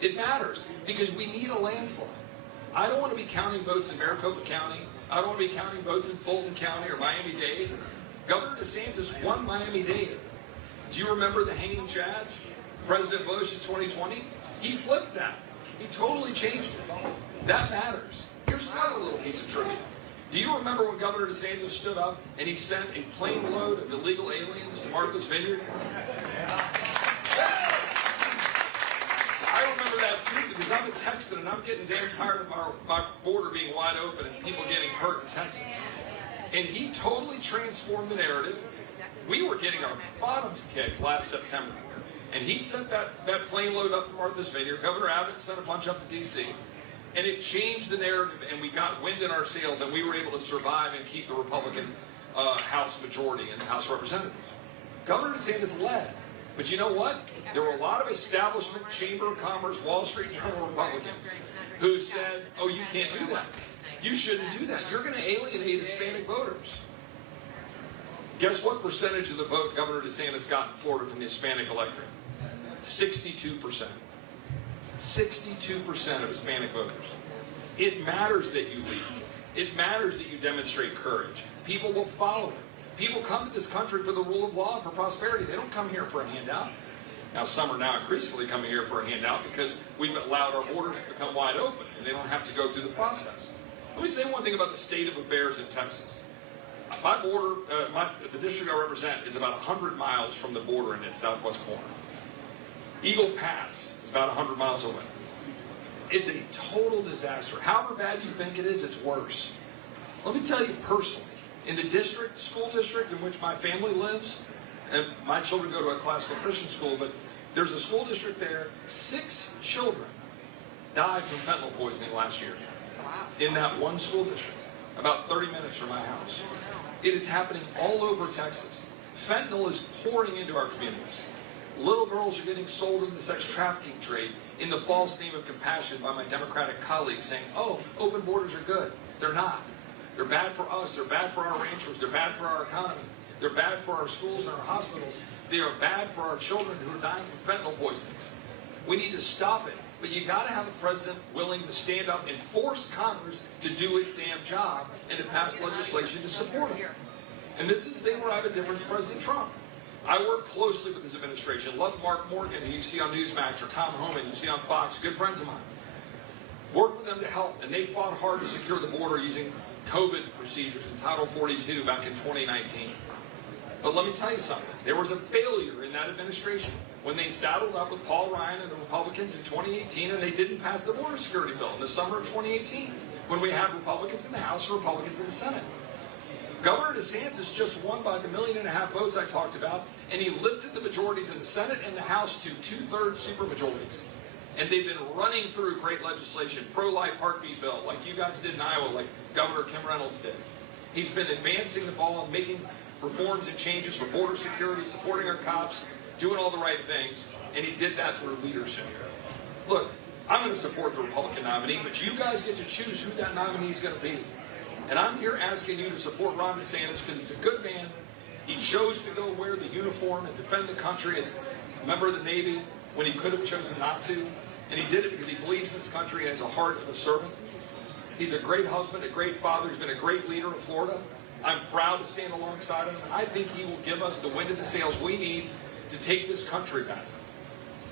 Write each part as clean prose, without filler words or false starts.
It matters because we need a landslide. I don't want to be counting votes in Maricopa County. I don't want to be counting votes in Fulton County or Miami-Dade. Governor DeSantis won Miami-Dade. Do you remember the hanging chads? President Bush in 2020? He flipped that. He totally changed it. That matters. Here's another little piece of trivia. Do you remember when Governor DeSantis stood up and he sent a plane load of illegal aliens to Martha's Vineyard? I remember that too because I'm a Texan and I'm getting damn tired of our border being wide open and people getting hurt in Texas. And he totally transformed the narrative. We were getting our bottoms kicked last September. And he sent that plane load up to Martha's Vineyard. Governor Abbott sent a bunch up to D.C. And it changed the narrative, and we got wind in our sails, and we were able to survive and keep the Republican House majority in the House of Representatives. Governor DeSantis led. But you know what? There were a lot of establishment, Chamber of Commerce, Wall Street Journal Republicans who said, oh, you can't do that. You shouldn't do that. You're going to alienate Hispanic voters. Guess what percentage of the vote Governor DeSantis got in Florida from the Hispanic electorate? 62%. 62% of Hispanic voters. It matters that you lead. It matters that you demonstrate courage. People will follow it. People come to this country for the rule of law and for prosperity. They don't come here for a handout. Now, some are now increasingly coming here for a handout because we've allowed our borders to become wide open and they don't have to go through the process. Let me say one thing about the state of affairs in Texas. My border, the district I represent is about 100 miles from the border in its southwest corner. Eagle Pass is about 100 miles away. It's a total disaster. However bad you think it is, it's worse. Let me tell you personally, in the district, school district in which my family lives, and my children go to a classical Christian school, but there's a school district there, 6 children died from fentanyl poisoning last year. In that one school district, about 30 minutes from my house. It is happening all over Texas. Fentanyl is pouring into our communities. Little girls are getting sold in the sex trafficking trade in the false name of compassion by my Democratic colleagues saying, oh, open borders are good. They're not. They're bad for us. They're bad for our ranchers. They're bad for our economy. They're bad for our schools and our hospitals. They are bad for our children who are dying from fentanyl poisonings. We need to stop it. But you got to have a president willing to stand up and force Congress to do its damn job and to pass legislation to support it. And this is the thing where I have a difference with President Trump. I work closely with his administration. Love Mark Morgan, who you see on Newsmax, or Tom Homan, you see on Fox, good friends of mine. Work with them to help, and they fought hard to secure the border using COVID procedures in Title 42 back in 2019. But let me tell you something. There was a failure in that administration when they saddled up with Paul Ryan and the Republicans in 2018 and they didn't pass the border security bill in the summer of 2018 when we had Republicans in the House and Republicans in the Senate. Governor DeSantis just won by the 1.5 million votes I talked about, and he lifted the majorities in the Senate and the House to 2/3 supermajorities. And they've been running through great legislation, pro-life heartbeat bill, like you guys did in Iowa, like Governor Kim Reynolds did. He's been advancing the ball, making reforms and changes for border security, supporting our cops, doing all the right things, and he did that through leadership. Look, I'm going to support the Republican nominee, but you guys get to choose who that nominee is going to be. And I'm here asking you to support Ron DeSantis because he's a good man. He chose to go wear the uniform and defend the country as a member of the Navy when he could have chosen not to. And he did it because he believes in this country and has a heart of a servant. He's a great husband, a great father. He's been a great leader in Florida. I'm proud to stand alongside him. I think he will give us the wind in the sails we need to take this country back.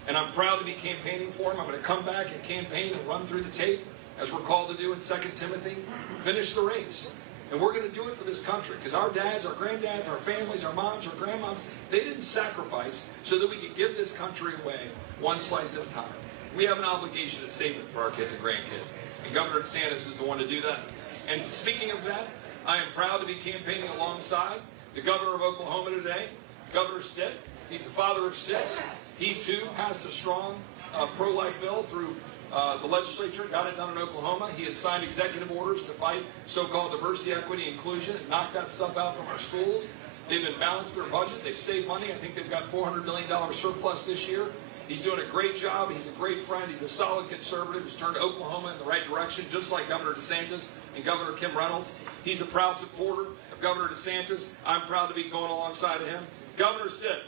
And I'm proud to be campaigning for him. I'm going to come back and campaign and run through the tape, as we're called to do in 2 Timothy, finish the race. And we're going to do it for this country, because our dads, our granddads, our families, our moms, our grandmoms, they didn't sacrifice so that we could give this country away one slice at a time. We have an obligation to save it for our kids and grandkids. And Governor DeSantis is the one to do that. And speaking of that, I am proud to be campaigning alongside the governor of Oklahoma today, Governor Stitt. He's the father of 6. He, too, passed a strong pro-life bill through the legislature, got it done in Oklahoma. He has signed executive orders to fight so-called diversity, equity, inclusion, and knock that stuff out from our schools. They've been balanced their budget. They've saved money. I think they've got $400 million surplus this year. He's doing a great job. He's a great friend. He's a solid conservative. He's turned Oklahoma in the right direction, just like Governor DeSantis and Governor Kim Reynolds. He's a proud supporter of Governor DeSantis. I'm proud to be going alongside of him. Governor Stitt.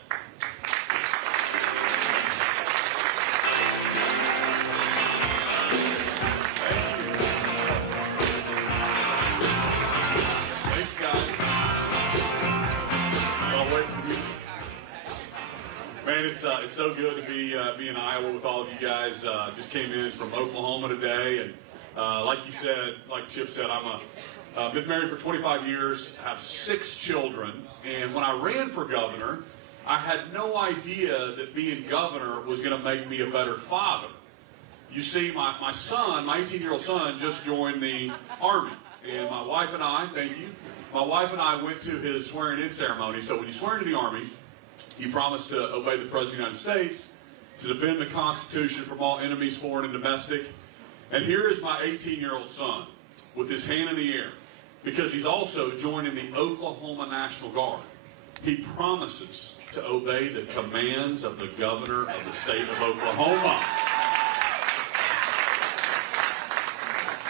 it's so good to be in Iowa with all of you guys. Just came in from Oklahoma today, and like you said, like Chip said, I'm been married for 25 years, have 6 children, and when I ran for governor, I had no idea that being governor was going to make me a better father. You see, my son, my 18-year-old son, just joined the Army, and my wife and I, thank you, my wife and I went to his swearing-in ceremony. So when you swear into the Army, you promise to obey the President of the United States, to defend the Constitution from all enemies, foreign and domestic. And here is my 18-year-old son with his hand in the air, because he's also joining the Oklahoma National Guard. He promises to obey the commands of the governor of the state of Oklahoma.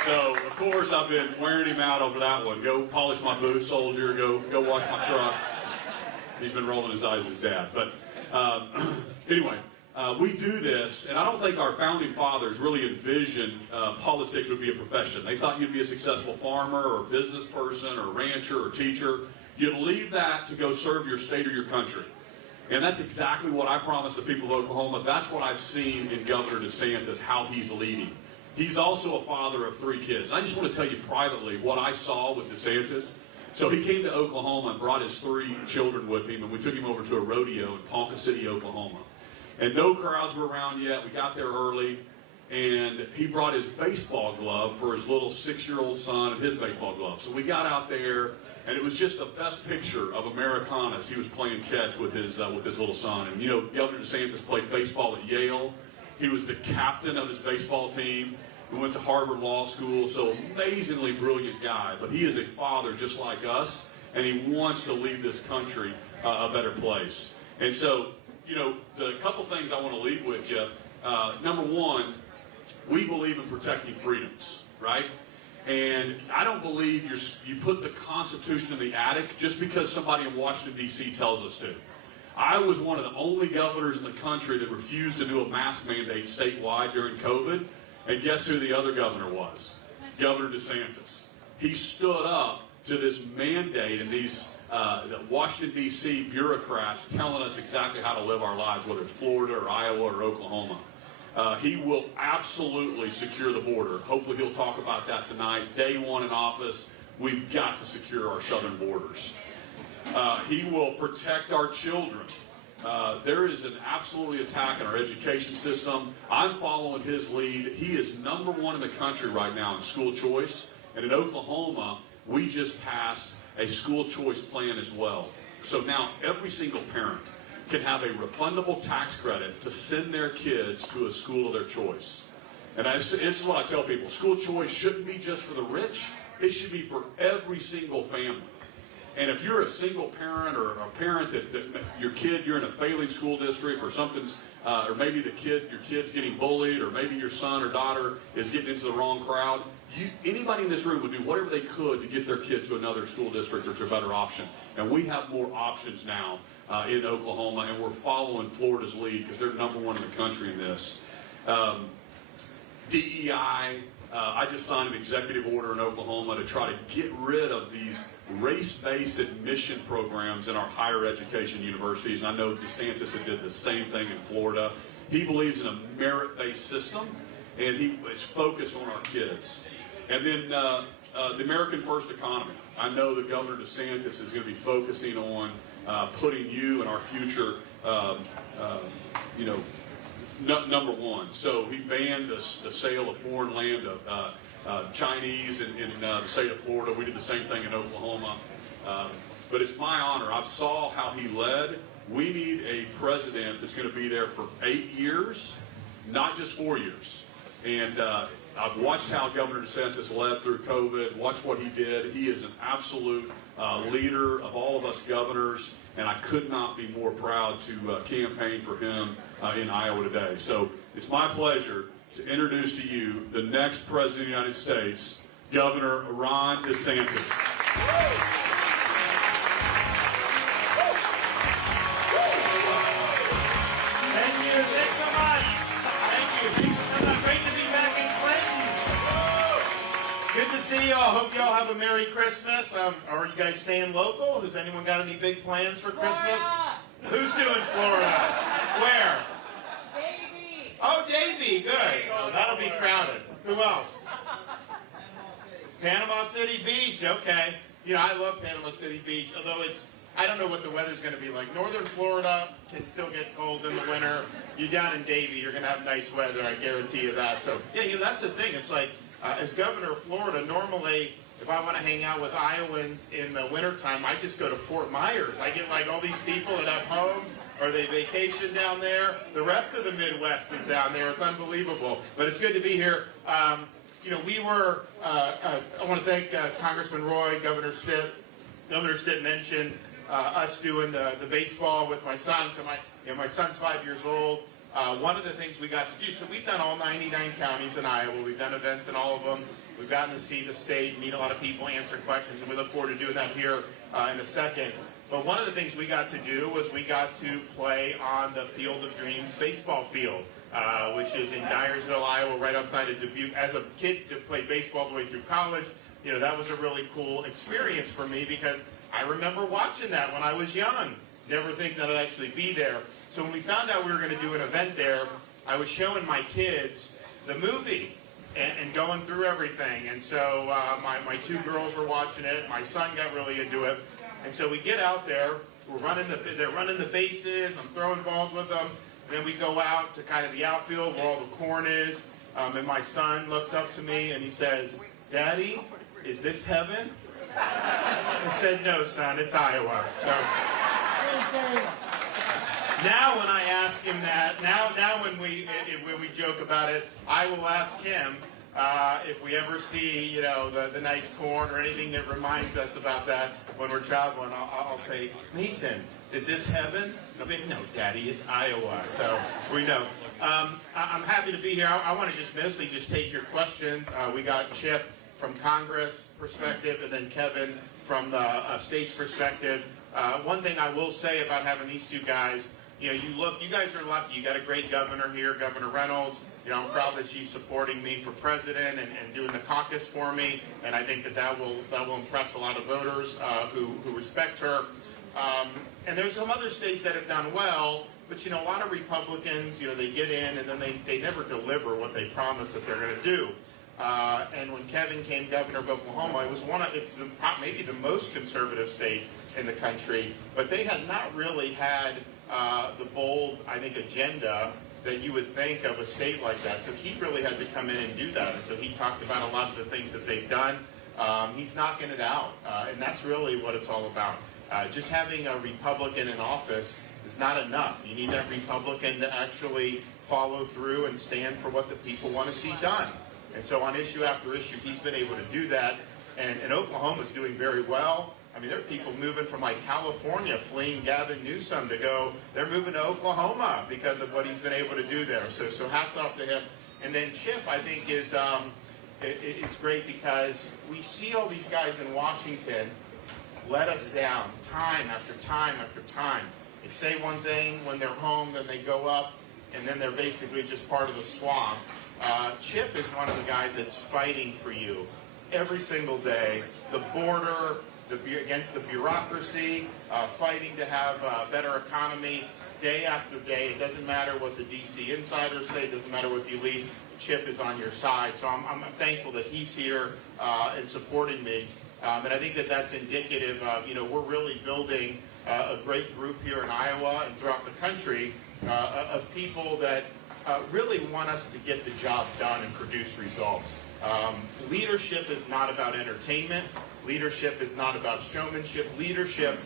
So, of course, I've been wearing him out over that one. Go polish my boots, soldier. Go wash my truck. He's been rolling his eyes at his dad. But anyway, we do this, and I don't think our founding fathers really envisioned politics would be a profession. They thought you'd be a successful farmer or business person or rancher or teacher. You'd leave that to go serve your state or your country. And that's exactly what I promised the people of Oklahoma. That's what I've seen in Governor DeSantis, how he's leading. He's also a father of 3 kids. I just want to tell you privately what I saw with DeSantis. So he came to Oklahoma and brought his 3 children with him, and we took him over to a rodeo in Ponca City, Oklahoma. And no crowds were around yet. We got there early, and he brought his baseball glove for his little 6-year-old son and his baseball glove. So we got out there, and it was just the best picture of Americanas. He was playing catch with his little son. And, you know, Governor DeSantis played baseball at Yale. He was the captain of his baseball team. He went to Harvard Law School, so amazingly brilliant guy. But he is a father just like us, and he wants to leave this country a better place. And so, you know, the couple things I want to leave with you. Number one, we believe in protecting freedoms, right? And I don't believe you put the Constitution in the attic just because somebody in Washington, D.C. tells us to. I was one of the only governors in the country that refused to do a mask mandate statewide during COVID. And guess who the other governor was? Governor DeSantis. He stood up to this mandate and these the Washington, D.C. bureaucrats telling us exactly how to live our lives, whether it's Florida or Iowa or Oklahoma. He will absolutely secure the border. Hopefully he'll talk about that tonight. Day 1 in office, we've got to secure our southern borders. He will protect our children. There is an absolutely attack on our education system. I'm following his lead. He is number 1 in the country right now in school choice. And in Oklahoma, we just passed a school choice plan as well. So now every single parent can have a refundable tax credit to send their kids to a school of their choice. And this is what I tell people. School choice shouldn't be just for the rich. It should be for every single family. And if you're a single parent or a parent that you're in a failing school district or something's, or maybe your kid's getting bullied, or maybe your son or daughter is getting into the wrong crowd, anybody in this room would do whatever they could to get their kid to another school district or to a better option. And we have more options now in Oklahoma, and we're following Florida's lead because they're number 1 in the country in this. DEI, I just signed an executive order in Oklahoma to try to get rid of these race-based admission programs in our higher education universities. And I know DeSantis did the same thing in Florida. He believes in a merit-based system, and he is focused on our kids. And then the American First economy. I know that Governor DeSantis is going to be focusing on putting you and our future, number 1. So he banned the sale of foreign land of Chinese in the state of Florida. We did the same thing in Oklahoma. But it's my honor. I saw how he led. We need a president that's going to be there for 8 years, not just 4 years. And I've watched how Governor DeSantis led through COVID, watched what he did. He is an absolute leader of all of us governors, and I could not be more proud to campaign for him in Iowa today. So it's my pleasure to introduce to you the next President of the United States, Governor Ron DeSantis. Thanks so much. Thank you. Great to be back in Clinton. Good to see you all. Hope you all have a Merry Christmas. Are you guys staying local? Has anyone got any big plans for Christmas? Florida. Who's doing Florida? Where? Oh, Davie, good. Oh, that'll be crowded. Who else? Panama City Beach, okay. You know, I love Panama City Beach, although I don't know what the weather's going to be like. Northern Florida can still get cold in the winter. You're down in Davie, you're going to have nice weather, I guarantee you that. So, yeah, you know, that's the thing. It's like, as governor of Florida, normally, if I want to hang out with Iowans in the wintertime, I just go to Fort Myers. I get like all these people that have homes or they vacation down there. The rest of the Midwest is down there. It's unbelievable. But it's good to be here. You know, we were, I want to thank Congressman Roy, Governor Stitt. Governor Stitt mentioned us doing the baseball with my son. So my son's 5 years old. One of the things we got to do, so we've done all 99 counties in Iowa. We've done events in all of them. We've gotten to see the state, meet a lot of people, answer questions, and we look forward to doing that here in a second. But one of the things we got to do was we got to play on the Field of Dreams baseball field, which is in Dyersville, Iowa, right outside of Dubuque. As a kid that played baseball all the way through college, you know, that was a really cool experience for me because I remember watching that when I was young. Never think that I'd actually be there. So when we found out we were going to do an event there, I was showing my kids the movie and going through everything. And so my two girls were watching it. My son got really into it. And so we get out there. They're running the bases. I'm throwing balls with them. And then we go out to kind of the outfield where all the corn is. And my son looks up to me and he says, "Daddy, is this heaven?" I said, "No, son, it's Iowa." So now when I ask him that, now when we joke about it, I will ask him if we ever see, you know, the nice corn or anything that reminds us about that when we're traveling. I'll say, "Mason, is this heaven?" He'll be, "No, Daddy, it's Iowa." So we know. I'm happy to be here. I want to just mostly just take your questions. We got Chip from Congress perspective, and then Kevin from the state's perspective. One thing I will say about having these two guys, you know, you guys are lucky. You got a great governor here, Governor Reynolds. You know, I'm proud that she's supporting me for president and doing the caucus for me, and I think that will impress a lot of voters who respect her. And there's some other states that have done well, but you know, a lot of Republicans, you know, they get in and then they never deliver what they promise that they're going to do. And when Kevin came governor of Oklahoma, it's maybe the most conservative state in the country, but they had not really had the bold, I think, agenda that you would think of a state like that. So he really had to come in and do that. And so he talked about a lot of the things that they've done. He's knocking it out, and that's really what it's all about. Just having a Republican in office is not enough. You need that Republican to actually follow through and stand for what the people want to see done. And so on issue after issue, he's been able to do that. And Oklahoma's doing very well. I mean, there are people moving from like California, fleeing Gavin Newsom to go. They're moving to Oklahoma because of what he's been able to do there. So hats off to him. And then Chip, I think, is great because we see all these guys in Washington let us down time after time after time. They say one thing when they're home, then they go up, and then they're basically just part of the swamp. Chip is one of the guys that's fighting for you every single day. The border, against the bureaucracy, fighting to have a better economy day after day. It doesn't matter what the DC insiders say. It doesn't matter what the elites. Chip is on your side. So I'm thankful that he's here and supporting me. And I think that that's indicative of, you know, we're really building a great group here in Iowa and throughout the country of people that really want us to get the job done and produce results. Leadership is not about entertainment. Leadership is not about showmanship. Leadership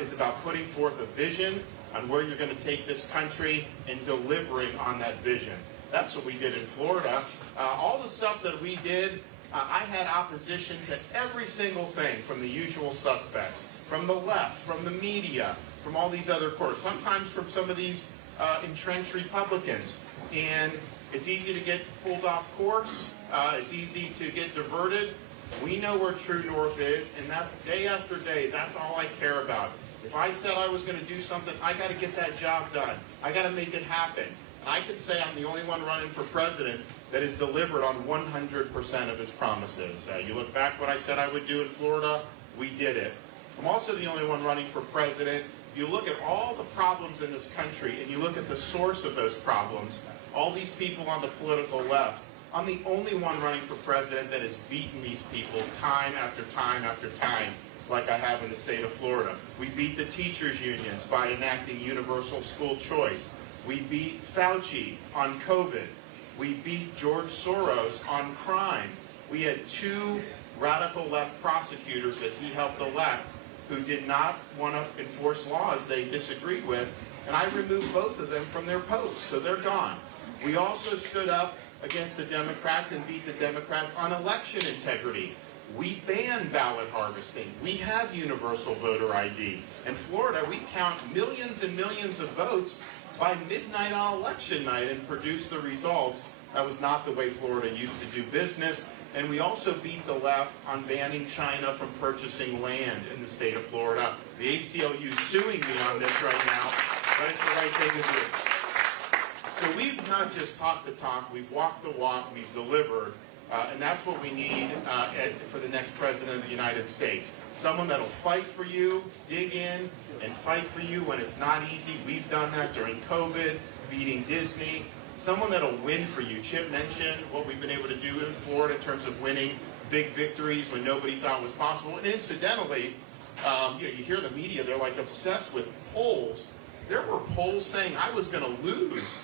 is about putting forth a vision on where you're going to take this country and delivering on that vision. That's what we did in Florida. All the stuff that we did, I had opposition to every single thing from the usual suspects, from the left, from the media, from all these other courts, sometimes from some of these entrenched Republicans. And it's easy to get pulled off course. It's easy to get diverted. We know where true north is, and that's day after day. That's all I care about. If I said I was going to do something, I got to get that job done. I got to make it happen. And I can say I'm the only one running for president that has delivered on 100% of his promises. You look back what I said I would do in Florida, we did it. I'm also the only one running for president If you look at all the problems in this country and you look at the source of those problems, all these people on the political left, I'm the only one running for president that has beaten these people time after time after time, like I have in the state of Florida. We beat the teachers' unions by enacting universal school choice. We beat Fauci on COVID. We beat George Soros on crime. We had 2 radical left prosecutors that he helped elect who did not want to enforce laws they disagreed with, and I removed both of them from their posts, so they're gone. We also stood up against the Democrats and beat the Democrats on election integrity. We banned ballot harvesting. We have universal voter ID. In Florida, we count millions and millions of votes by midnight on election night and produce the results. That was not the way Florida used to do business. And we also beat the left on banning China from purchasing land in the state of Florida. The ACLU is suing me on this right now, but it's the right thing to do. So we've not just talked the talk, we've walked the walk, we've delivered, and that's what we need for the next president of the United States. Someone that'll fight for you, dig in, and fight for you when it's not easy. We've done that during COVID, beating Disney. Someone that'll win for you. Chip mentioned what we've been able to do in Florida in terms of winning big victories when nobody thought was possible. And incidentally, you hear the media, they're like obsessed with polls. There were polls saying I was going to lose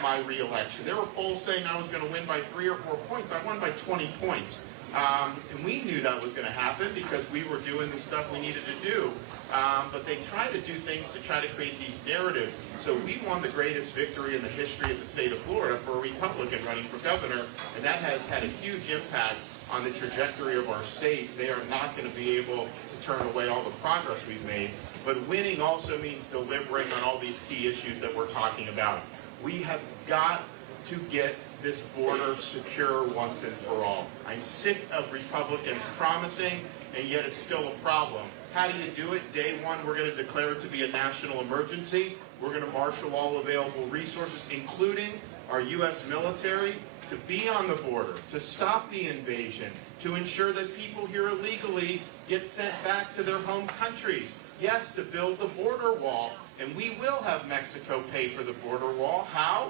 my re-election. There were polls saying I was going to win by 3 or 4 points. I won by 20 points. And we knew that was going to happen because we were doing the stuff we needed to do. But they try to do things to try to create these narratives. So we won the greatest victory in the history of the state of Florida for a Republican running for governor, and that has had a huge impact on the trajectory of our state. They are not going to be able to turn away all the progress we've made. But winning also means delivering on all these key issues that we're talking about. We have got to get this border secure once and for all. I'm sick of Republicans promising, and yet it's still a problem. How do you do it? Day one, we're going to declare it to be a national emergency. We're going to marshal all available resources, including our U.S. military, to be on the border, to stop the invasion, to ensure that people here illegally get sent back to their home countries. Yes, to build the border wall, and we will have Mexico pay for the border wall. How?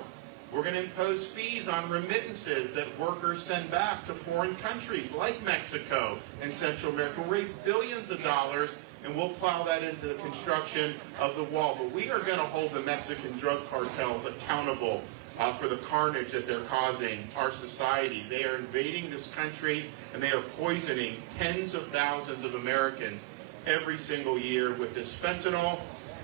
We're going to impose fees on remittances that workers send back to foreign countries like Mexico and Central America. We'll raise billions of dollars, and we'll plow that into the construction of the wall. But we are going to hold the Mexican drug cartels accountable for the carnage that they're causing our society. They are invading this country, and they are poisoning tens of thousands of Americans every single year with this fentanyl.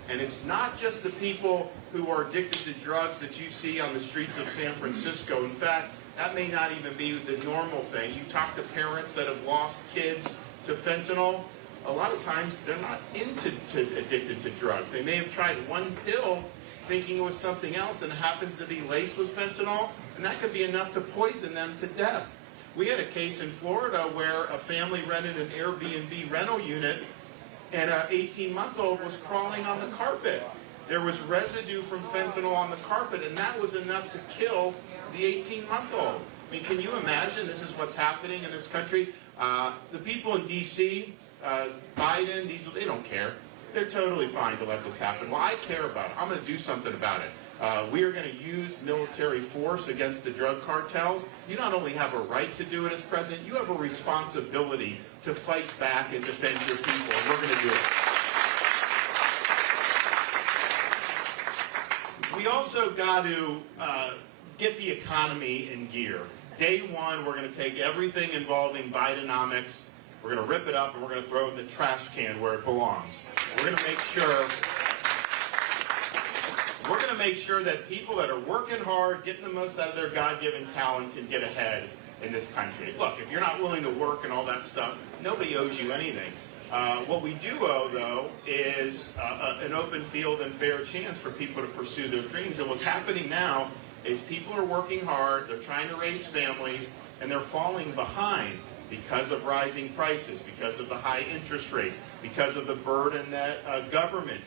And it's not just the people who are addicted to drugs that you see on the streets of San Francisco. In fact, that may not even be the normal thing. You talk to parents that have lost kids to fentanyl. A lot of times they're not addicted to drugs. They may have tried one pill thinking it was something else and it happens to be laced with fentanyl, and that could be enough to poison them to death. We had a case in Florida where a family rented an Airbnb rental unit and an 18-month-old was crawling on the carpet. There was residue from fentanyl on the carpet, and that was enough to kill the 18-month-old. I mean, can you imagine this is what's happening in this country? The people in D.C., Biden, they don't care. They're totally fine to let this happen. Well, I care about it. I'm going to do something about it. We are going to use military force against the drug cartels. You not only have a right to do it as president, you have a responsibility to fight back and defend your people, and we're going to do it. We also got to get the economy in gear. Day one, we're going to take everything involving Bidenomics, we're going to rip it up, and we're going to throw it in the trash can where it belongs. We're going to make sure that people that are working hard, getting the most out of their God-given talent, can get ahead in this country. Look, if you're not willing to work and all that stuff, nobody owes you anything. What we do owe, though, is an open field and fair chance for people to pursue their dreams. And what's happening now is people are working hard, they're trying to raise families, and they're falling behind because of rising prices, because of the high interest rates, because of the burden that government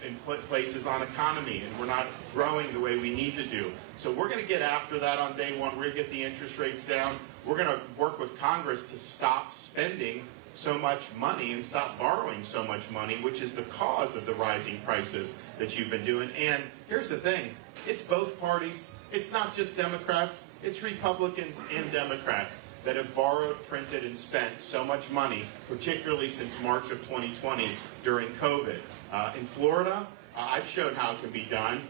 places on economy, and we're not growing the way we need to do. So we're going to get after that on day one. We're going to get the interest rates down. We're going to work with Congress to stop spending so much money and stop borrowing so much money, which is the cause of the rising prices that you've been doing. And here's the thing, it's both parties. It's not just Democrats, it's Republicans and Democrats that have borrowed, printed, and spent so much money, particularly since March of 2020 during COVID. In Florida, I've shown how it can be done.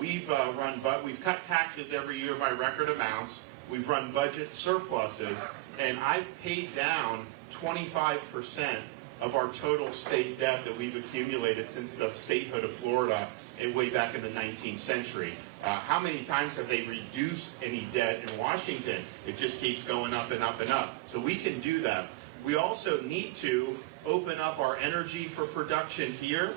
We've cut taxes every year by record amounts. We've run budget surpluses, and I've paid down 25% of our total state debt that we've accumulated since the statehood of Florida and way back in the 19th century. How many times have they reduced any debt in Washington? It just keeps going up and up and up. So we can do that. We also need to open up our energy for production here.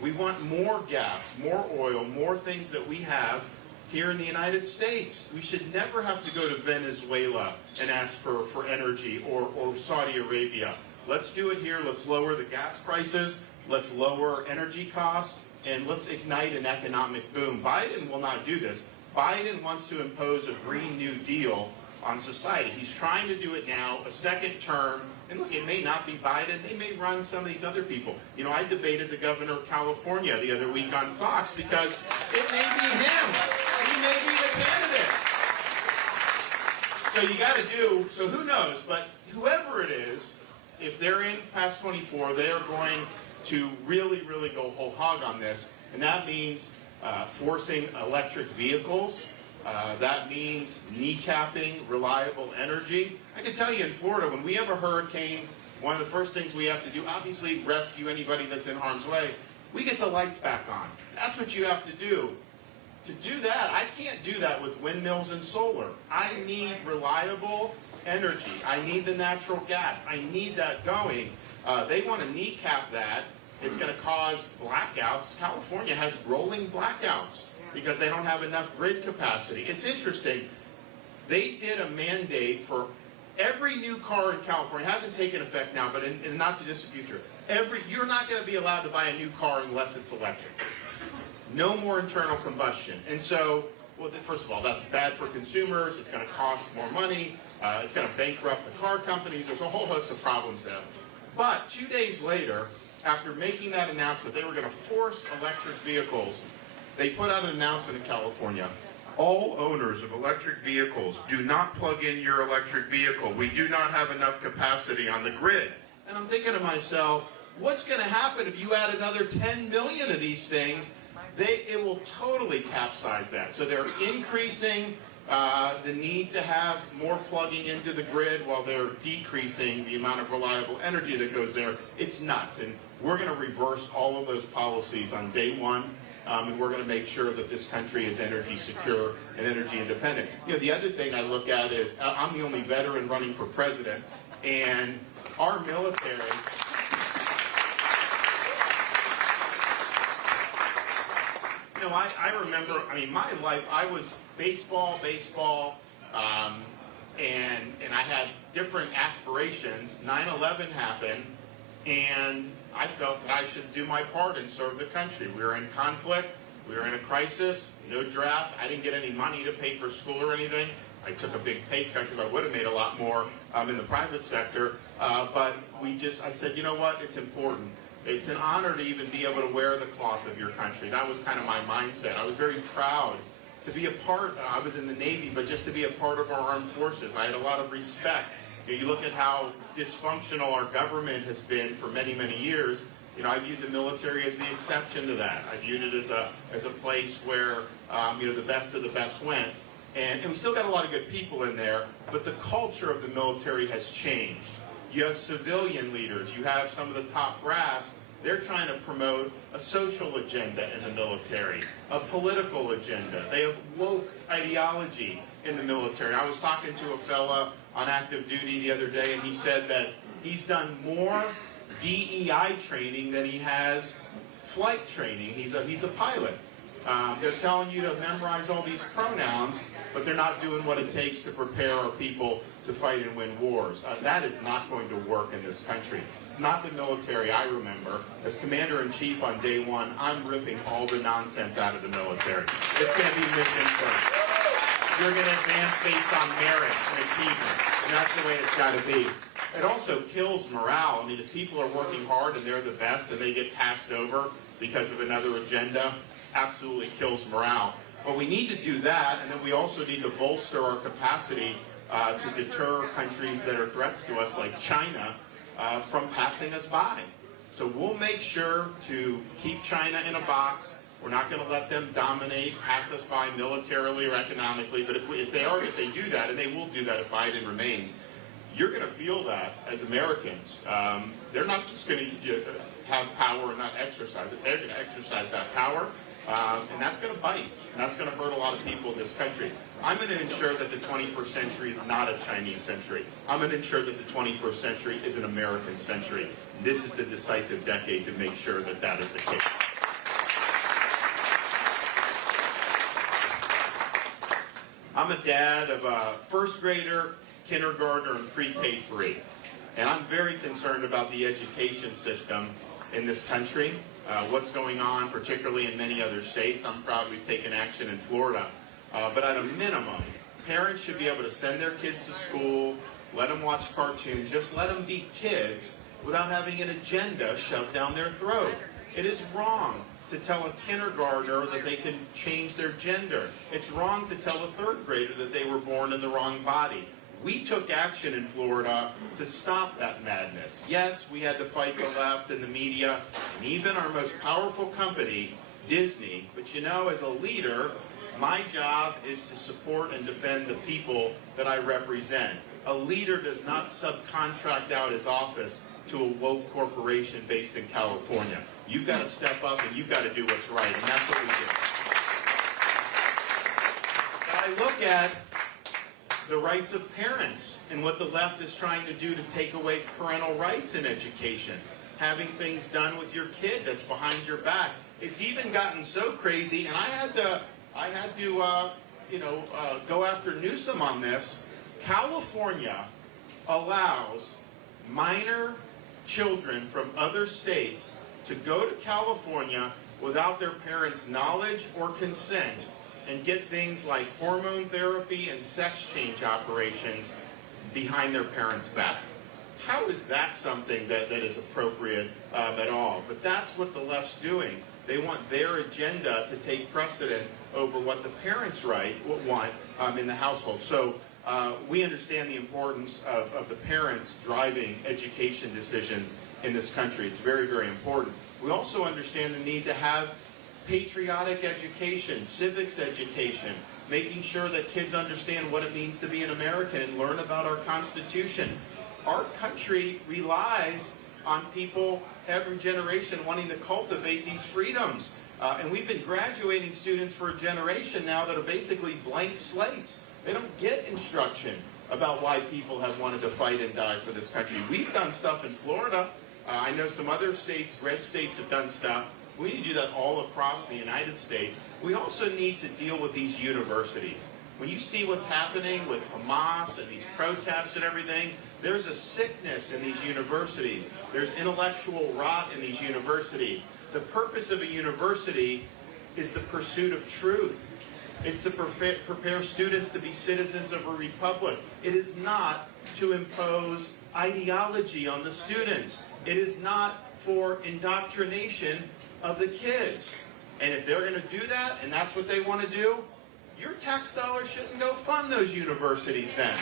We want more gas, more oil, more things that we have here in the United States. We should never have to go to Venezuela and ask for energy or Saudi Arabia. Let's do it here. Let's lower the gas prices. Let's lower energy costs. And let's ignite an economic boom. Biden will not do this. Biden wants to impose a Green New Deal on society. He's trying to do it now, a second term. And look, it may not be Biden. They may run some of these other people. You know, I debated the governor of California the other week on Fox because it may be him. He may be the candidate. So you got to do, so who knows? But whoever it is, if they're in past 24, they are going to really, really go whole hog on this. And that means forcing electric vehicles. That means kneecapping reliable energy. I can tell you in Florida, when we have a hurricane, one of the first things we have to do, obviously rescue anybody that's in harm's way, we get the lights back on. That's what you have to do. To do that, I can't do that with windmills and solar. I need reliable energy. I need the natural gas. I need that going. They want to kneecap that. It's going to cause blackouts. California has rolling blackouts because they don't have enough grid capacity. It's interesting. They did a mandate for every new car in California. It hasn't taken effect now, but in the not too distant future, you're not going to be allowed to buy a new car unless it's electric. No more internal combustion. And so, well, first of all, that's bad for consumers. It's going to cost more money. It's going to bankrupt the car companies. There's a whole host of problems there. But 2 days later, after making that announcement, they were going to force electric vehicles. They put out an announcement in California. All owners of electric vehicles, do not plug in your electric vehicle. We do not have enough capacity on the grid. And I'm thinking to myself, what's going to happen if you add another 10 million of these things? It will totally capsize that. So they're increasing the need to have more plugging into the grid while they're decreasing the amount of reliable energy that goes there. It's nuts. And we're going to reverse all of those policies on day one. And we're going to make sure that this country is energy secure and energy independent. You know, the other thing I look at is I'm the only veteran running for president, and our military. You know, I remember. I mean, my life. I was baseball, and I had different aspirations. 9/11 happened, and I felt that I should do my part and serve the country. We were in conflict. We were in a crisis. No draft. I didn't get any money to pay for school or anything. I took a big pay cut because I would have made a lot more in the private sector. But I said, you know what? It's important. It's an honor to even be able to wear the cloth of your country. That was kind of my mindset. I was very proud to be a part. I was in the Navy, but just to be a part of our armed forces. I had a lot of respect. You look at how dysfunctional our government has been for many, many years. You know, I viewed the military as the exception to that. I viewed it as a place where the best of the best went. And we still got a lot of good people in there, but the culture of the military has changed. You have civilian leaders. You have some of the top brass. They're trying to promote a social agenda in the military, a political agenda. They have woke ideology in the military. I was talking to a fella on active duty the other day, and he said that he's done more DEI training than he has flight training. He's a pilot. They're telling you to memorize all these pronouns, but they're not doing what it takes to prepare our people to fight and win wars. That is not going to work in this country. It's not the military I remember. As Commander-in-Chief on day one, I'm ripping all the nonsense out of the military. It's going to be mission first. You're going to advance based on merit and achievement, and that's the way it's got to be. it also kills morale. I mean, if people are working hard and they're the best and they get passed over because of another agenda, absolutely kills morale. But we need to do that, and then we also need to bolster our capacity to deter countries that are threats to us, like China, from passing us by. So we'll make sure to keep China in a box. We're not going to let them dominate, pass us by militarily or economically. But if they do that, and they will do that if Biden remains, you're going to feel that as Americans. They're not just going to have power and not exercise it. They're going to exercise that power, and that's going to bite. And that's going to hurt a lot of people in this country. I'm going to ensure that the 21st century is not a Chinese century. I'm going to ensure that the 21st century is an American century. This is the decisive decade to make sure that that is the case. I'm a dad of a first grader, kindergartner, and pre-K-3. And I'm very concerned about the education system in this country. What's going on, particularly in many other states. I'm proud we've taken action in Florida. But at a minimum, parents should be able to send their kids to school, let them watch cartoons, just let them be kids without having an agenda shoved down their throat. It is wrong to tell a kindergartner that they can change their gender. It's wrong to tell a third grader that they were born in the wrong body. We took action in Florida to stop that madness. Yes, we had to fight the left and the media, and even our most powerful company, Disney. But you know, as a leader, my job is to support and defend the people that I represent. A leader does not subcontract out his office to a woke corporation based in California. You've got to step up and you've got to do what's right, and that's what we do. Now I look at the rights of parents and what the left is trying to do to take away parental rights in education. Having things done with your kid that's behind your back. It's even gotten so crazy, and I had to go after Newsom on this. California allows minor children from other states to go to California without their parents' knowledge or consent and get things like hormone therapy and sex change operations behind their parents' back. How is that something that is appropriate at all? But that's what the left's doing. They want their agenda to take precedent over what the parents want in the household. So we understand the importance of the parents driving education decisions in this country. It's very, very important. We also understand the need to have patriotic education, civics education, making sure that kids understand what it means to be an American and learn about our Constitution. Our country relies on people every generation wanting to cultivate these freedoms. And we've been graduating students for a generation now that are basically blank slates. They don't get instruction about why people have wanted to fight and die for this country. We've done stuff in Florida. I know some other states, red states, have done stuff. We need to do that all across the United States. We also need to deal with these universities. When you see what's happening with Hamas and these protests and everything, there's a sickness in these universities. There's intellectual rot in these universities. The purpose of a university is the pursuit of truth. It's to prepare students to be citizens of a republic. It is not to impose ideology on the students. It is not for indoctrination of the kids. And if they're going to do that, and that's what they want to do, your tax dollars shouldn't go fund those universities then.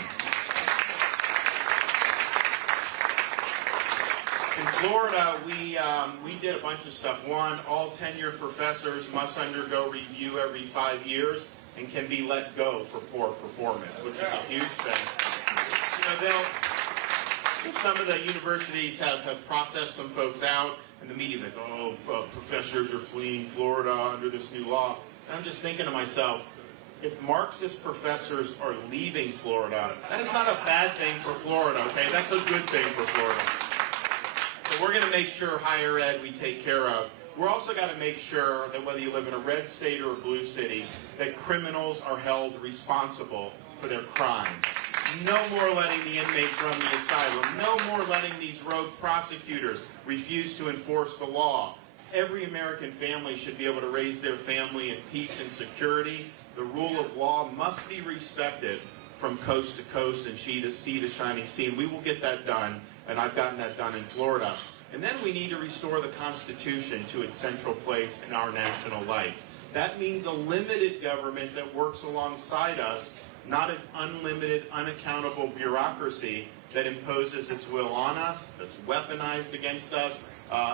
In Florida, we did a bunch of stuff. One, all tenured professors must undergo review every 5 years and can be let go for poor performance, which is a huge thing. You know, some of the universities have processed some folks out, and the media like, oh, professors are fleeing Florida under this new law. And I'm just thinking to myself, if Marxist professors are leaving Florida, that is not a bad thing for Florida, okay? That's a good thing for Florida. So we're going to make sure higher ed we take care of. We're also got to make sure that whether you live in a red state or a blue city, that criminals are held responsible for their crimes. No more letting the inmates run the asylum. No more letting these rogue prosecutors refuse to enforce the law. Every American family should be able to raise their family in peace and security. The rule of law must be respected from coast to coast and sea to shining sea. And we will get that done, and I've gotten that done in Florida. And then we need to restore the Constitution to its central place in our national life. That means a limited government that works alongside us, not an unlimited, unaccountable bureaucracy that imposes its will on us, that's weaponized against us,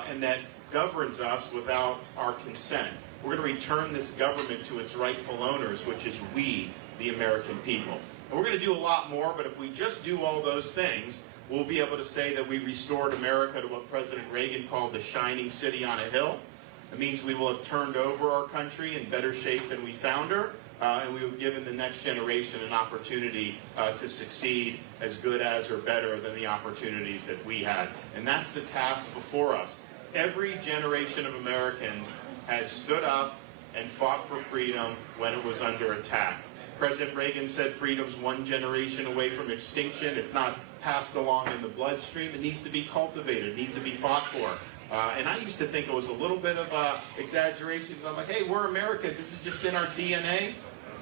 and that governs us without our consent. We're going to return this government to its rightful owners, which is we, the American people. And we're going to do a lot more, but if we just do all those things, we'll be able to say that we restored America to what President Reagan called the shining city on a hill. It means we will have turned over our country in better shape than we found her, and we have given the next generation an opportunity to succeed as good as or better than the opportunities that we had. And that's the task before us. Every generation of Americans has stood up and fought for freedom when it was under attack. President Reagan said freedom's one generation away from extinction. It's not passed along in the bloodstream. It needs to be cultivated. It needs to be fought for. And I used to think it was a little bit of exaggeration, because I'm like, hey, we're Americans. This is just in our DNA.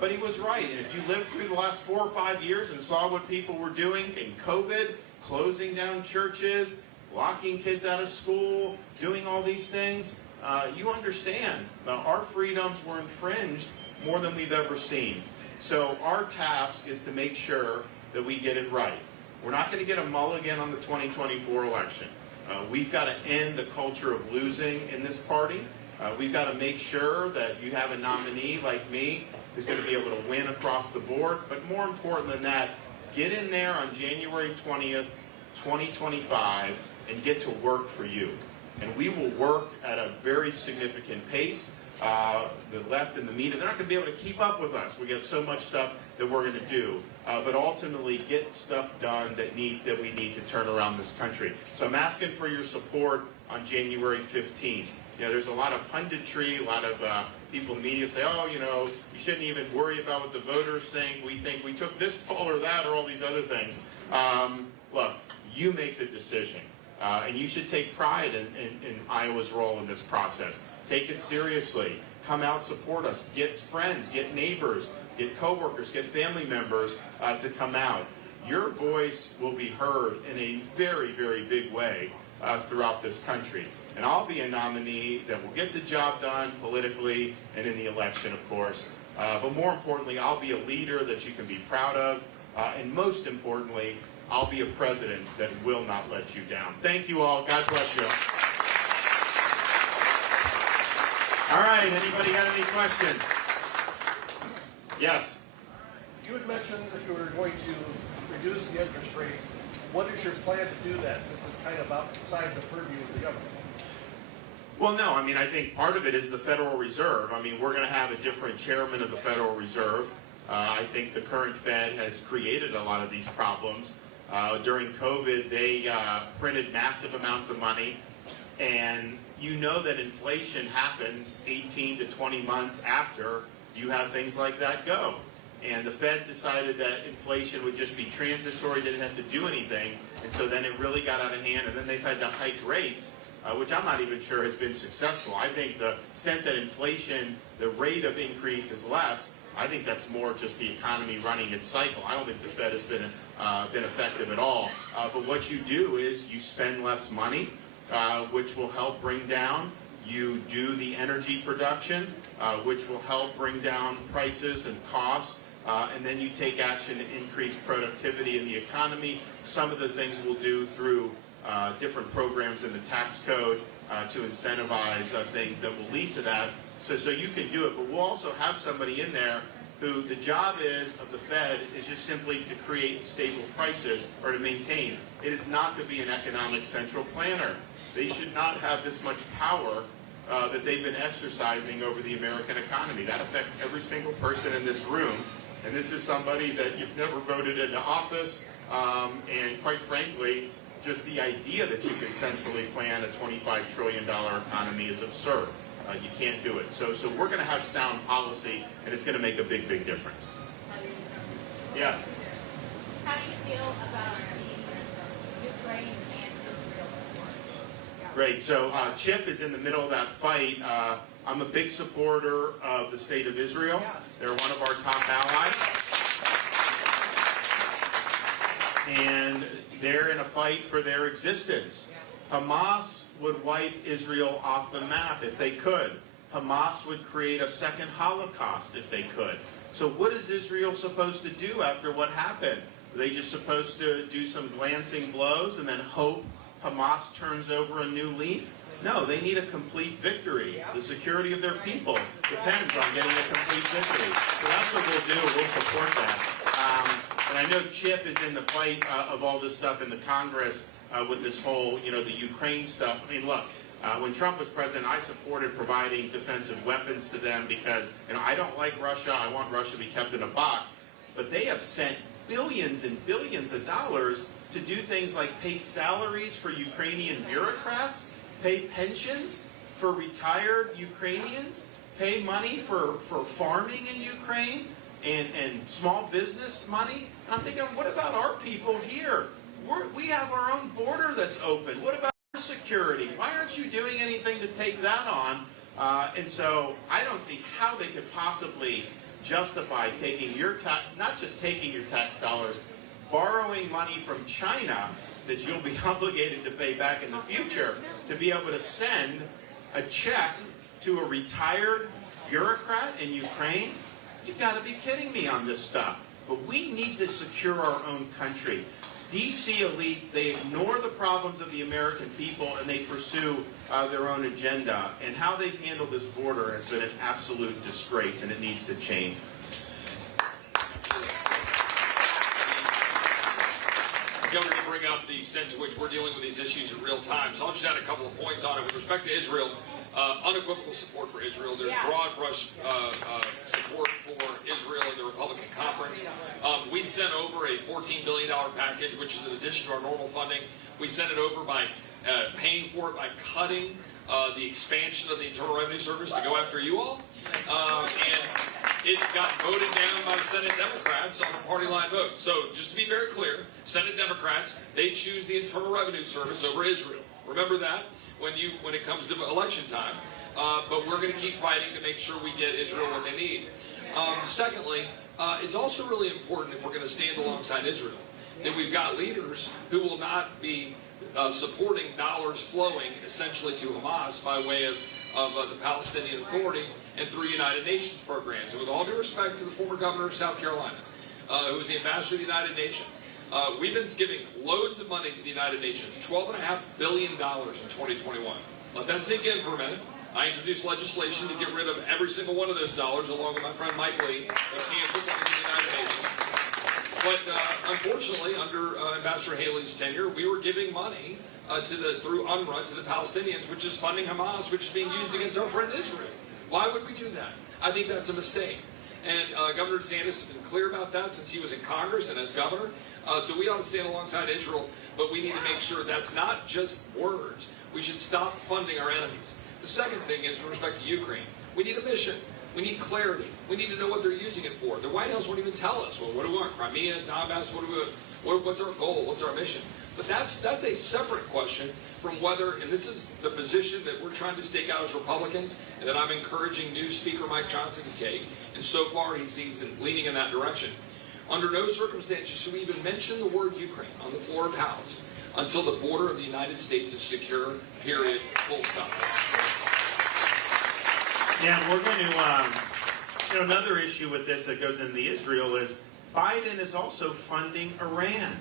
But he was right. And if you lived through the last 4 or 5 years and saw what people were doing in COVID, closing down churches, locking kids out of school, doing all these things, you understand. Our freedoms were infringed more than we've ever seen. So our task is to make sure that we get it right. We're not going to get a mulligan on the 2024 election. We've got to end the culture of losing in this party. We've got to make sure that you have a nominee like me who's going to be able to win across the board. But more important than that, get in there on January 20th, 2025, and get to work for you. And we will work at a very significant pace. The left and the media, they're not going to be able to keep up with us. We got so much stuff that we're going to do. But ultimately, get stuff done that we need to turn around this country. So I'm asking for your support on January 15th. You know, there's a lot of punditry, a lot of people in the media say, oh, you know, you shouldn't even worry about what the voters think. We think we took this poll or that or all these other things. Look, you make the decision. And you should take pride in Iowa's role in this process. Take it seriously. Come out, support us. Get friends, get neighbors, get coworkers, get family members to come out. Your voice will be heard in a very, very big way throughout this country. And I'll be a nominee that will get the job done politically and in the election, of course. But more importantly, I'll be a leader that you can be proud of. And most importantly, I'll be a president that will not let you down. Thank you all. God bless you. All right. Anybody got any questions? Yes. You had mentioned that you were going to reduce the interest rate. What is your plan to do that, since it's kind of outside the purview of the government? Well, no. I mean, I think part of it is the Federal Reserve. I mean, we're going to have a different chairman of the Federal Reserve. I think the current Fed has created a lot of these problems. During COVID, they printed massive amounts of money, and you know that inflation happens 18 to 20 months after you have things like that go. And the Fed decided that inflation would just be transitory, didn't have to do anything, and so then it really got out of hand, and then they've had to hike rates, which I'm not even sure has been successful. I think the extent that inflation, the rate of increase is less, I think that's more just the economy running its cycle. I don't think the Fed has been effective at all. But what you do is you spend less money, which will help bring down. You do the energy production, which will help bring down prices and costs. And then you take action to increase productivity in the economy. Some of the things we'll do through different programs in the tax code to incentivize things that will lead to that. So you can do it, but we'll also have somebody in there who the job is of the Fed is just simply to create stable prices or to maintain. It is not to be an economic central planner. They should not have this much power that they've been exercising over the American economy. That affects every single person in this room. And this is somebody that you've never voted into office. And quite frankly, just the idea that you can centrally plan a $25 trillion economy is absurd. You can't do it. So we're going to have sound policy, and it's going to make a big, big difference. Yes? How do you feel about the Ukraine and Israel support? Great. So Chip is in the middle of that fight. I'm a big supporter of the state of Israel. They're one of our top allies. and they're in a fight for their existence. Hamas would wipe Israel off the map if they could. Hamas would create a second Holocaust if they could. So what is Israel supposed to do after what happened? Are they just supposed to do some glancing blows and then hope Hamas turns over a new leaf? No, they need a complete victory. The security of their people depends on getting a complete victory. So that's what we'll do. We'll support that. And I know Chip is in the fight of all this stuff in the Congress with this whole, the Ukraine stuff. I mean, look, when Trump was president, I supported providing defensive weapons to them because, I don't like Russia. I want Russia to be kept in a box. But they have sent billions and billions of dollars to do things like pay salaries for Ukrainian bureaucrats, pay pensions for retired Ukrainians, pay money for farming in Ukraine, and small business money. And I'm thinking, what about our people here? We have our own border that's open. What about our security? Why aren't you doing anything to take that on? And so I don't see how they could possibly justify taking not just taking your tax dollars, borrowing money from China that you'll be obligated to pay back in the future to be able to send a check to a retired bureaucrat in Ukraine. You've got to be kidding me on this stuff. But we need to secure our own country. DC elites, they ignore the problems of the American people and they pursue their own agenda. And how they've handled this border has been an absolute disgrace, and it needs to change. Governor, to bring up the extent to which we're dealing with these issues in real time. So I'll just add a couple of points on it. With respect to Israel, unequivocal support for Israel. There's broad brush support for Israel in the Republican conference. We sent over a $14 billion package, which is in addition to our normal funding. We sent it over by paying for it by cutting the expansion of the Internal Revenue Service to go after you all. And it got voted down by Senate Democrats on a party line vote. So just to be very clear, Senate Democrats, they choose the Internal Revenue Service over Israel. Remember that when it comes to election time. But we're going to keep fighting to make sure we get Israel what they need. Secondly, it's also really important, if we're going to stand alongside Israel, that we've got leaders who will not be supporting dollars flowing essentially to Hamas by way of the Palestinian Authority and through United Nations programs. And with all due respect to the former governor of South Carolina, who was the ambassador to the United Nations, we've been giving loads of money to the United Nations, $12.5 billion in 2021. Let that sink in for a minute. I introduced legislation to get rid of every single one of those dollars, along with my friend Mike Lee, to cancel money to the United Nations. But unfortunately, under Ambassador Haley's tenure, we were giving money through UNRWA to the Palestinians, which is funding Hamas, which is being used against our friend Israel. Why would we do that? I think that's a mistake. And Governor DeSantis has been clear about that since he was in Congress and as governor. So we ought to stand alongside Israel, but we need to make sure that's not just words. We should stop funding our enemies. The second thing is, with respect to Ukraine, we need a mission. We need clarity. We need to know what they're using it for. The White House won't even tell us. Well, what do we want? Crimea, Donbass, what's our goal? What's our mission? But that's a separate question from whether, and this is the position that we're trying to stake out as Republicans, and that I'm encouraging new Speaker Mike Johnson to take, and so far he's leaning in that direction. Under no circumstances should we even mention the word Ukraine on the floor of the House until the border of the United States is secure, period, full stop. Yeah, we're going to, another issue with this that goes into Israel is Biden is also funding Iran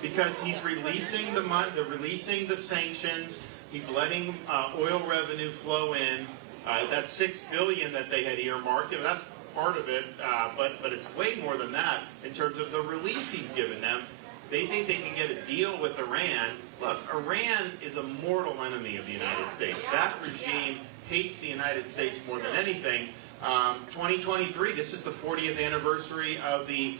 because he's releasing the sanctions. He's letting oil revenue flow in. That's $6 billion that they had earmarked. That's part of it, but it's way more than that in terms of the relief he's given them. They think they can get a deal with Iran. Look, Iran is a mortal enemy of the United States. That regime hates the United States more than anything. 2023, this is the 40th anniversary of the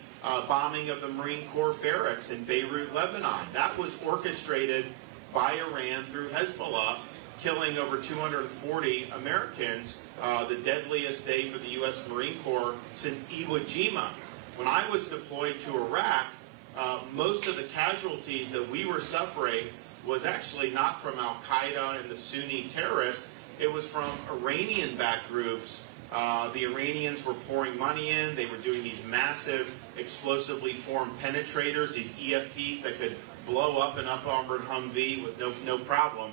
bombing of the Marine Corps barracks in Beirut, Lebanon. That was orchestrated by Iran through Hezbollah, killing over 240 Americans, the deadliest day for the U.S. Marine Corps since Iwo Jima. When I was deployed to Iraq, most of the casualties that we were suffering was actually not from Al-Qaeda and the Sunni terrorists. It was from Iranian-backed groups The Iranians were pouring money in. They were doing these massive explosively formed penetrators, these EFPs that could blow up an up-armored Humvee with no problem.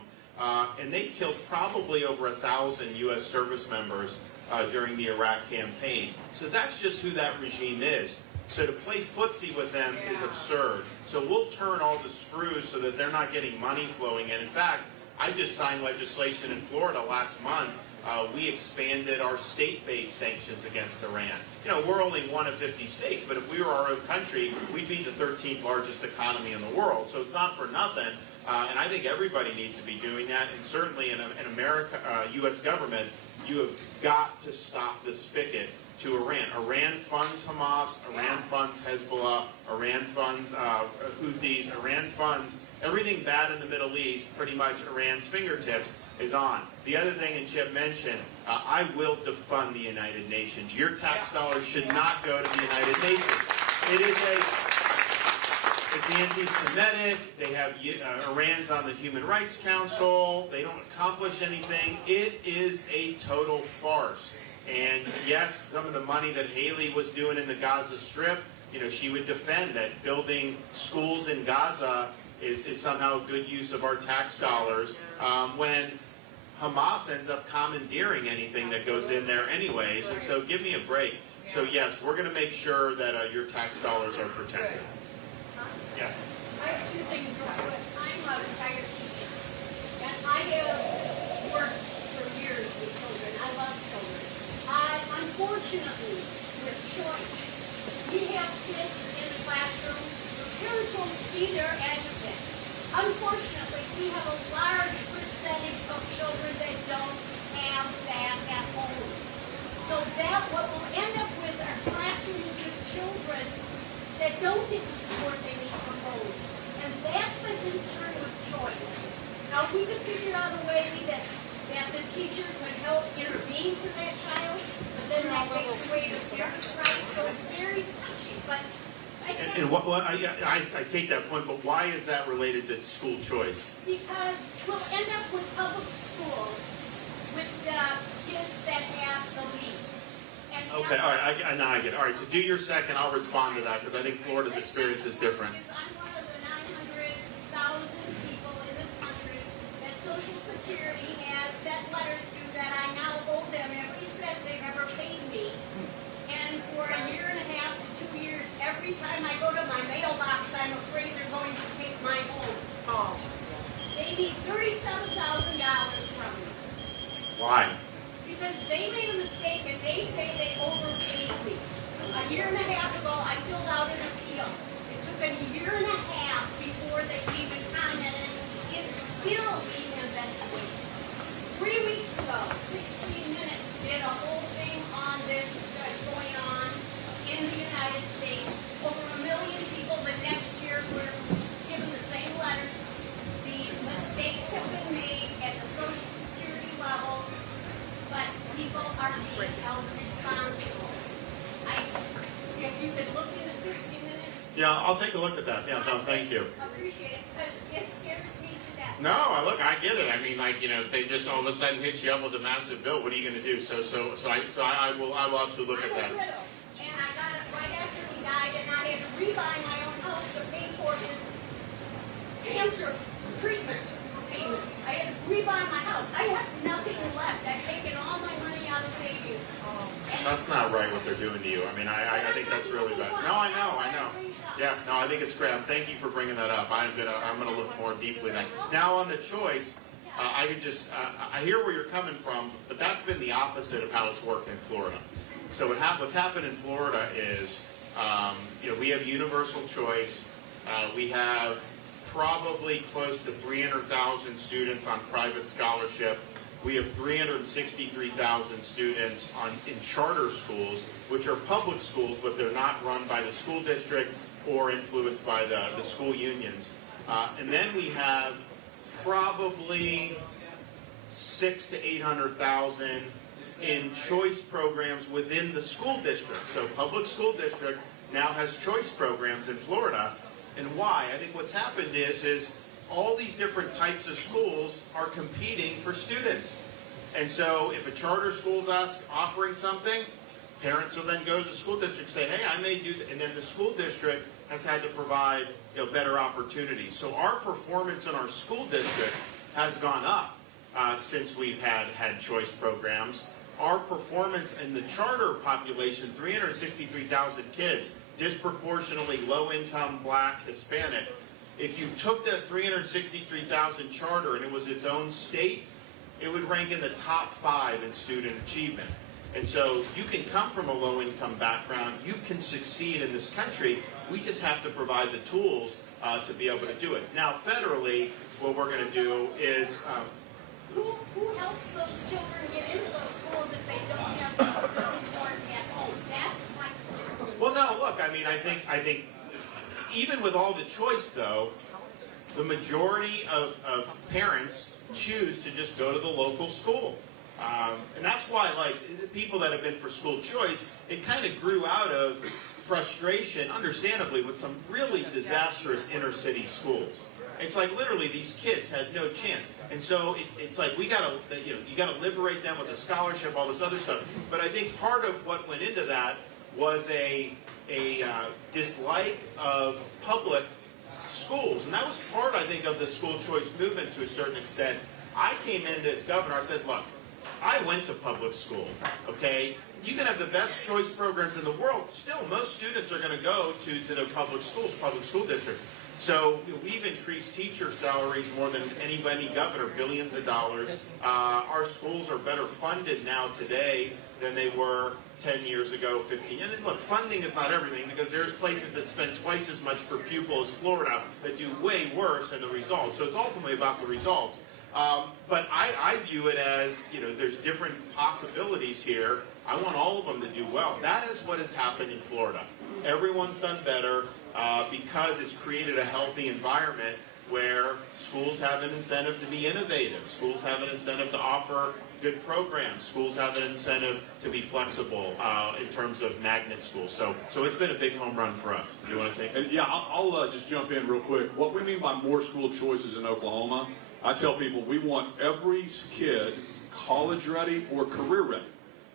And they killed probably over 1,000 U.S. service members during the Iraq campaign. So that's just who that regime is. So to play footsie with them is absurd. So we'll turn all the screws so that they're not getting money flowing in. In fact, I just signed legislation in Florida last month. We expanded our state-based sanctions against Iran. You know, we're only one of 50 states, but if we were our own country, we'd be the 13th largest economy in the world. So it's not for nothing, and I think everybody needs to be doing that. And certainly in America, U.S. government, you have got to stop the spigot to Iran. Iran funds Hamas, Iran funds Hezbollah, Iran funds Houthis, Iran funds everything bad in the Middle East. Pretty much Iran's fingertips is on. The other thing, and Chip mentioned, I will defund the United Nations. Your tax dollars should not go to the United Nations. It's anti-Semitic. They have Iran's on the Human Rights Council. They don't accomplish anything. It is a total farce. And yes, some of the money that Haley was doing in the Gaza Strip, you know, she would defend that building schools in Gaza is somehow a good use of our tax dollars, when Hamas ends up commandeering anything that goes in there anyways. And so give me a break. So yes, we're going to make sure that your tax dollars are protected. Yes. I have two things real quick. I'm a retired teacher, and I have worked for years with children. I love children. Unfortunately, with choice, we have kids in the classroom. The parents will be their advocate. Unfortunately, we have a large percentage of children that don't have that at home. So that what will end up with our classrooms with children that don't get the support they need from home. And that's the concern with choice. Now, if we could figure out a way that the teacher could help intervene for that child, but then that takes away the parents' rights, so it's very touchy. But I take that point, but why is that related to school choice? Because we'll end up with public schools with kids that have the least. Okay, all right, now I get it. All right, so do your second. I'll respond to that because I think Florida's experience is different. I'm one of the 900,000 people in this country that Social Security has sent letters to that I now owe them every cent they've ever paid me. And for a year and a half to 2 years, every time I go to my mailbox, I'm afraid they're going to take my home. They need $37,000 from me. Why? Because they made a mistake and they say they overpaid me. A year and a half ago, I filled out an appeal. It took a year and a half before they even commented. It's still being investigated. 3 weeks ago, 16 Minutes did a whole thing on this that's going on in the United States. Over 1 million people the next year were given the same letters. The mistakes have been made at the Social Security level, but people are being held responsible. If you could look into 60 Minutes. Yeah, I'll take a look at that. Yeah, no, thank you. Appreciate it, because it scares me to death. No, look, I get it. I mean, like, you know, if they just all of a sudden hit you up with a massive bill, what are you going to do? So I will absolutely look at that. I'm a widow, and I got it right after he died, and I had to rebuy my own house to pay for his cancer treatment payments. I had to rebuy my house. I have nothing left. I've taken all my money out of savings. That's not right what they're doing to you. I mean, I think that's really bad. No, I know. Yeah, no, I think it's great. Thank you for bringing that up. I'm gonna look more deeply at that. Now on the choice, I could just I hear where you're coming from, but that's been the opposite of how it's worked in Florida. So what's happened in Florida is, you know, we have universal choice. We have probably close to 300,000 students on private scholarship. We have 363,000 students in charter schools, which are public schools, but they're not run by the school district or influenced by the school unions. And then we have probably 600,000 to 800,000 in choice programs within the school district. So public school district now has choice programs in Florida. And why? I think what's happened is all these different types of schools are competing for students. And so if a charter school's offering something, parents will then go to the school district and say, hey, I may do that. And then the school district has had to provide better opportunities. So our performance in our school districts has gone up since we've had choice programs. Our performance in the charter population, 363,000 kids, disproportionately low income, Black, Hispanic. If you took that 363,000 charter and it was its own state, it would rank in the top 5 in student achievement. And so you can come from a low income background, you can succeed in this country, we just have to provide the tools to be able to do it. Now federally, what we're going to do is... Who helps those children get into those schools if they don't have the support at home? That's my concern. Well, no, look, I mean, I think even with all the choice, though, the majority of parents choose to just go to the local school. And that's why, like, the people that have been for school choice, it kind of grew out of frustration, understandably, with some really disastrous inner city schools. It's like literally these kids had no chance. And so it's like we gotta, you gotta liberate them with a scholarship, all this other stuff. But I think part of what went into that was a dislike of public schools. And that was part, I think, of the school choice movement to a certain extent. I came in as governor, I said, look, I went to public school, okay? You can have the best choice programs in the world. Still, most students are going to go to their public schools, public school district. So we've increased teacher salaries more than any governor, billions of dollars. Our schools are better funded now today than they were 10 years ago, 15. And look, funding is not everything because there's places that spend twice as much per pupil as Florida that do way worse in the results. So it's ultimately about the results. But I view it as, there's different possibilities here. I want all of them to do well. That is what has happened in Florida. Everyone's done better because it's created a healthy environment where schools have an incentive to be innovative. Schools have an incentive to offer good programs. Schools have an incentive to be flexible in terms of magnet schools. So it's been a big home run for us. Do you want to take it? Yeah, I'll just jump in real quick. What we mean by more school choices in Oklahoma, I tell people we want every kid college ready or career ready.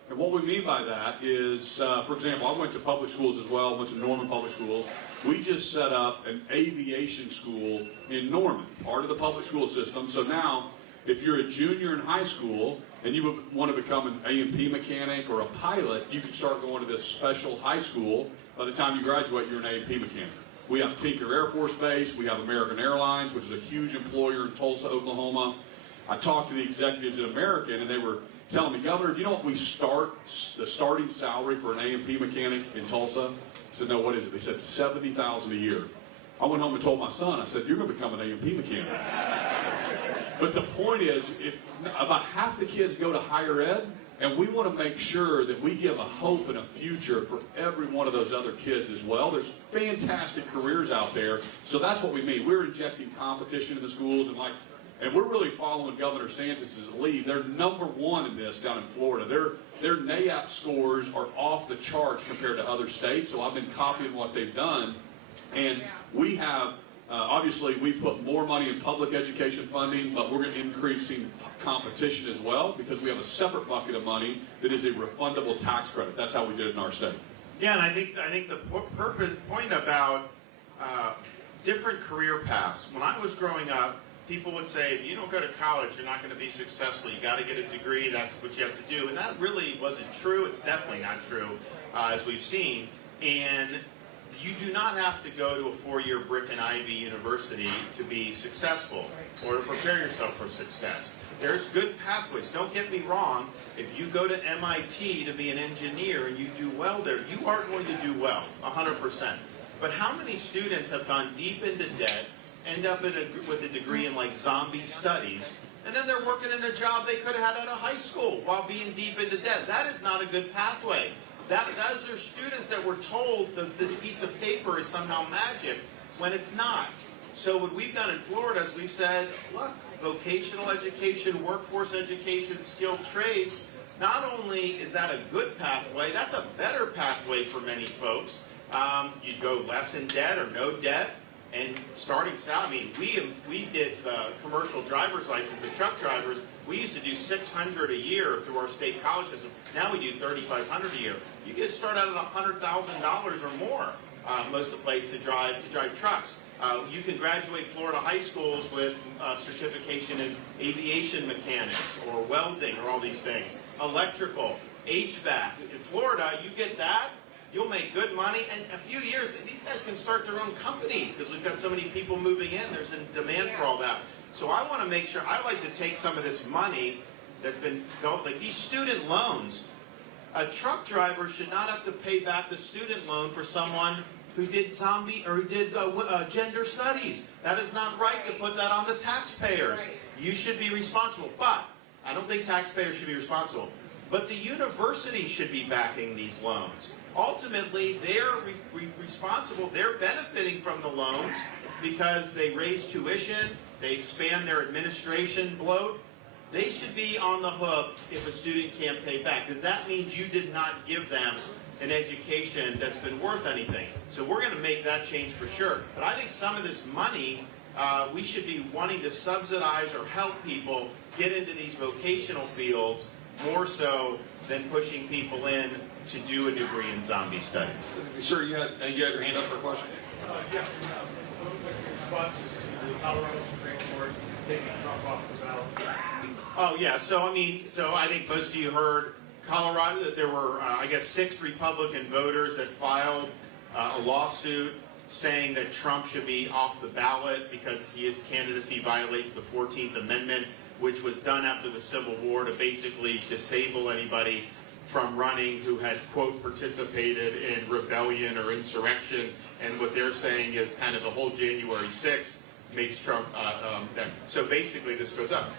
And what we mean by that is, for example, I went to public schools as well, went to Norman Public Schools. We just set up an aviation school in Norman, part of the public school system. So now, if you're a junior in high school and you want to become an A&P mechanic or a pilot, you can start going to this special high school. By the time you graduate, you're an A&P mechanic. We have Tinker Air Force Base. We have American Airlines, which is a huge employer in Tulsa, Oklahoma. I talked to the executives at American, and they were telling me, Governor, do you know what the starting salary for an A&P mechanic in Tulsa? I said, no, what is it? They said $70,000 a year. I went home and told my son, I said, you're going to become an A&P mechanic. But the point is, about half the kids go to higher ed, and we want to make sure that we give a hope and a future for every one of those other kids as well. There's fantastic careers out there. So that's what we mean. We're injecting competition in the schools, and we're really following Governor DeSantis' lead. They're #1 in this down in Florida. Their NAIAP scores are off the charts compared to other states, so I've been copying what they've done. And we have, obviously, we put more money in public education funding, but we're increasing competition as well because we have a separate bucket of money that is a refundable tax credit. That's how we did it in our state. Yeah, and I think the point about different career paths. When I was growing up, people would say, if you don't go to college, you're not going to be successful. You got to get a degree. That's what you have to do. And that really wasn't true. It's definitely not true, as we've seen. And you do not have to go to a 4-year brick and Ivy university to be successful or to prepare yourself for success. There's good pathways. Don't get me wrong. If you go to MIT to be an engineer and you do well there, you are going to do well, 100%. But how many students have gone deep into debt, end up with a degree in like zombie studies, and then they're working in a job they could have had out of high school while being deep into debt? That is not a good pathway. Those are students that were told that this piece of paper is somehow magic when it's not. So what we've done in Florida is we've said, look, vocational education, workforce education, skilled trades, not only is that a good pathway, that's a better pathway for many folks. You go less in debt or no debt. And starting salary, I mean, we did commercial driver's license, the truck drivers. We used to do $600 a year through our state college system. Now we do $3,500 a year. You can start out at $100,000 or more, most of the place to drive trucks. You can graduate Florida high schools with certification in aviation mechanics or welding or all these things. Electrical, HVAC. In Florida, you get that, you'll make good money. And a few years, these guys can start their own companies because we've got so many people moving in. There's a demand for all that. So I want to make sure, I like to take some of this money that's been going, like these student loans. A truck driver should not have to pay back the student loan for someone who did gender studies. That is not right to put that on the taxpayers. You should be responsible. But I don't think taxpayers should be responsible. But the university should be backing these loans. Ultimately, they're responsible. They're benefiting from the loans because they raise tuition, they expand their administration bloat. They should be on the hook if a student can't pay back, because that means you did not give them an education that's been worth anything. So we're going to make that change for sure. But I think some of this money, we should be wanting to subsidize or help people get into these vocational fields more so than pushing people in to do a degree in zombie studies. Sir, you had your hand up for a question? Yeah. Responses to the Colorado Supreme Court taking Trump off the ballot. Oh yeah, so I think most of you heard Colorado that there were, I guess, 6 Republican voters that filed a lawsuit saying that Trump should be off the ballot because his candidacy violates the 14th Amendment, which was done after the Civil War to basically disable anybody from running who had, quote, participated in rebellion or insurrection. And what they're saying is kind of the whole January 6th makes Trump, so basically this goes up.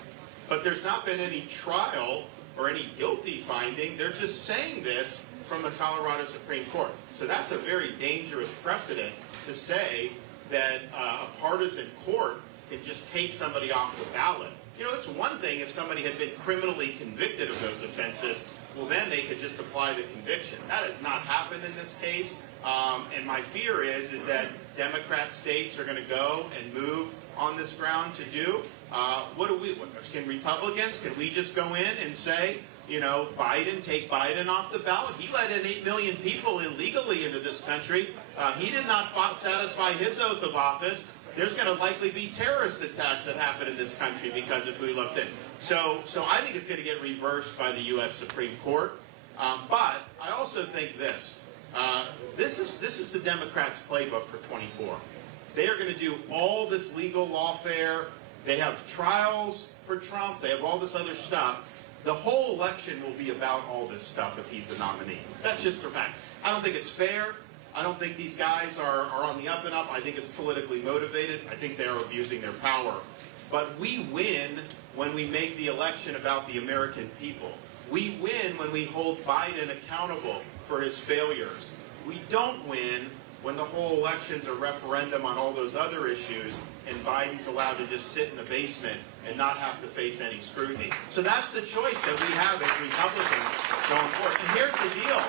But there's not been any trial or any guilty finding. They're just saying this from the Colorado Supreme Court. So that's a very dangerous precedent to say that a partisan court can just take somebody off the ballot. You know, it's one thing if somebody had been criminally convicted of those offenses, well then they could just apply the conviction. That has not happened in this case. And my fear is that Democrat states are going to go and move on this ground to do. Can Republicans, can we just go in and say, you know, take Biden off the ballot? He let in 8 million people illegally into this country. He did not satisfy his oath of office. There's going to likely be terrorist attacks that happen in this country because of who he left in. So I think it's going to get reversed by the U.S. Supreme Court. But I also think this. This is the Democrats' playbook for 24. They are going to do all this legal lawfare. They have trials for Trump. They have all this other stuff. The whole election will be about all this stuff if he's the nominee. That's just a fact. I don't think it's fair. I don't think these guys are on the up and up. I think it's politically motivated. I think they are abusing their power. But we win when we make the election about the American people. We win when we hold Biden accountable for his failures. We don't win when the whole election's a referendum on all those other issues and Biden's allowed to just sit in the basement and not have to face any scrutiny. So that's the choice that we have as Republicans going forward. And here's the deal.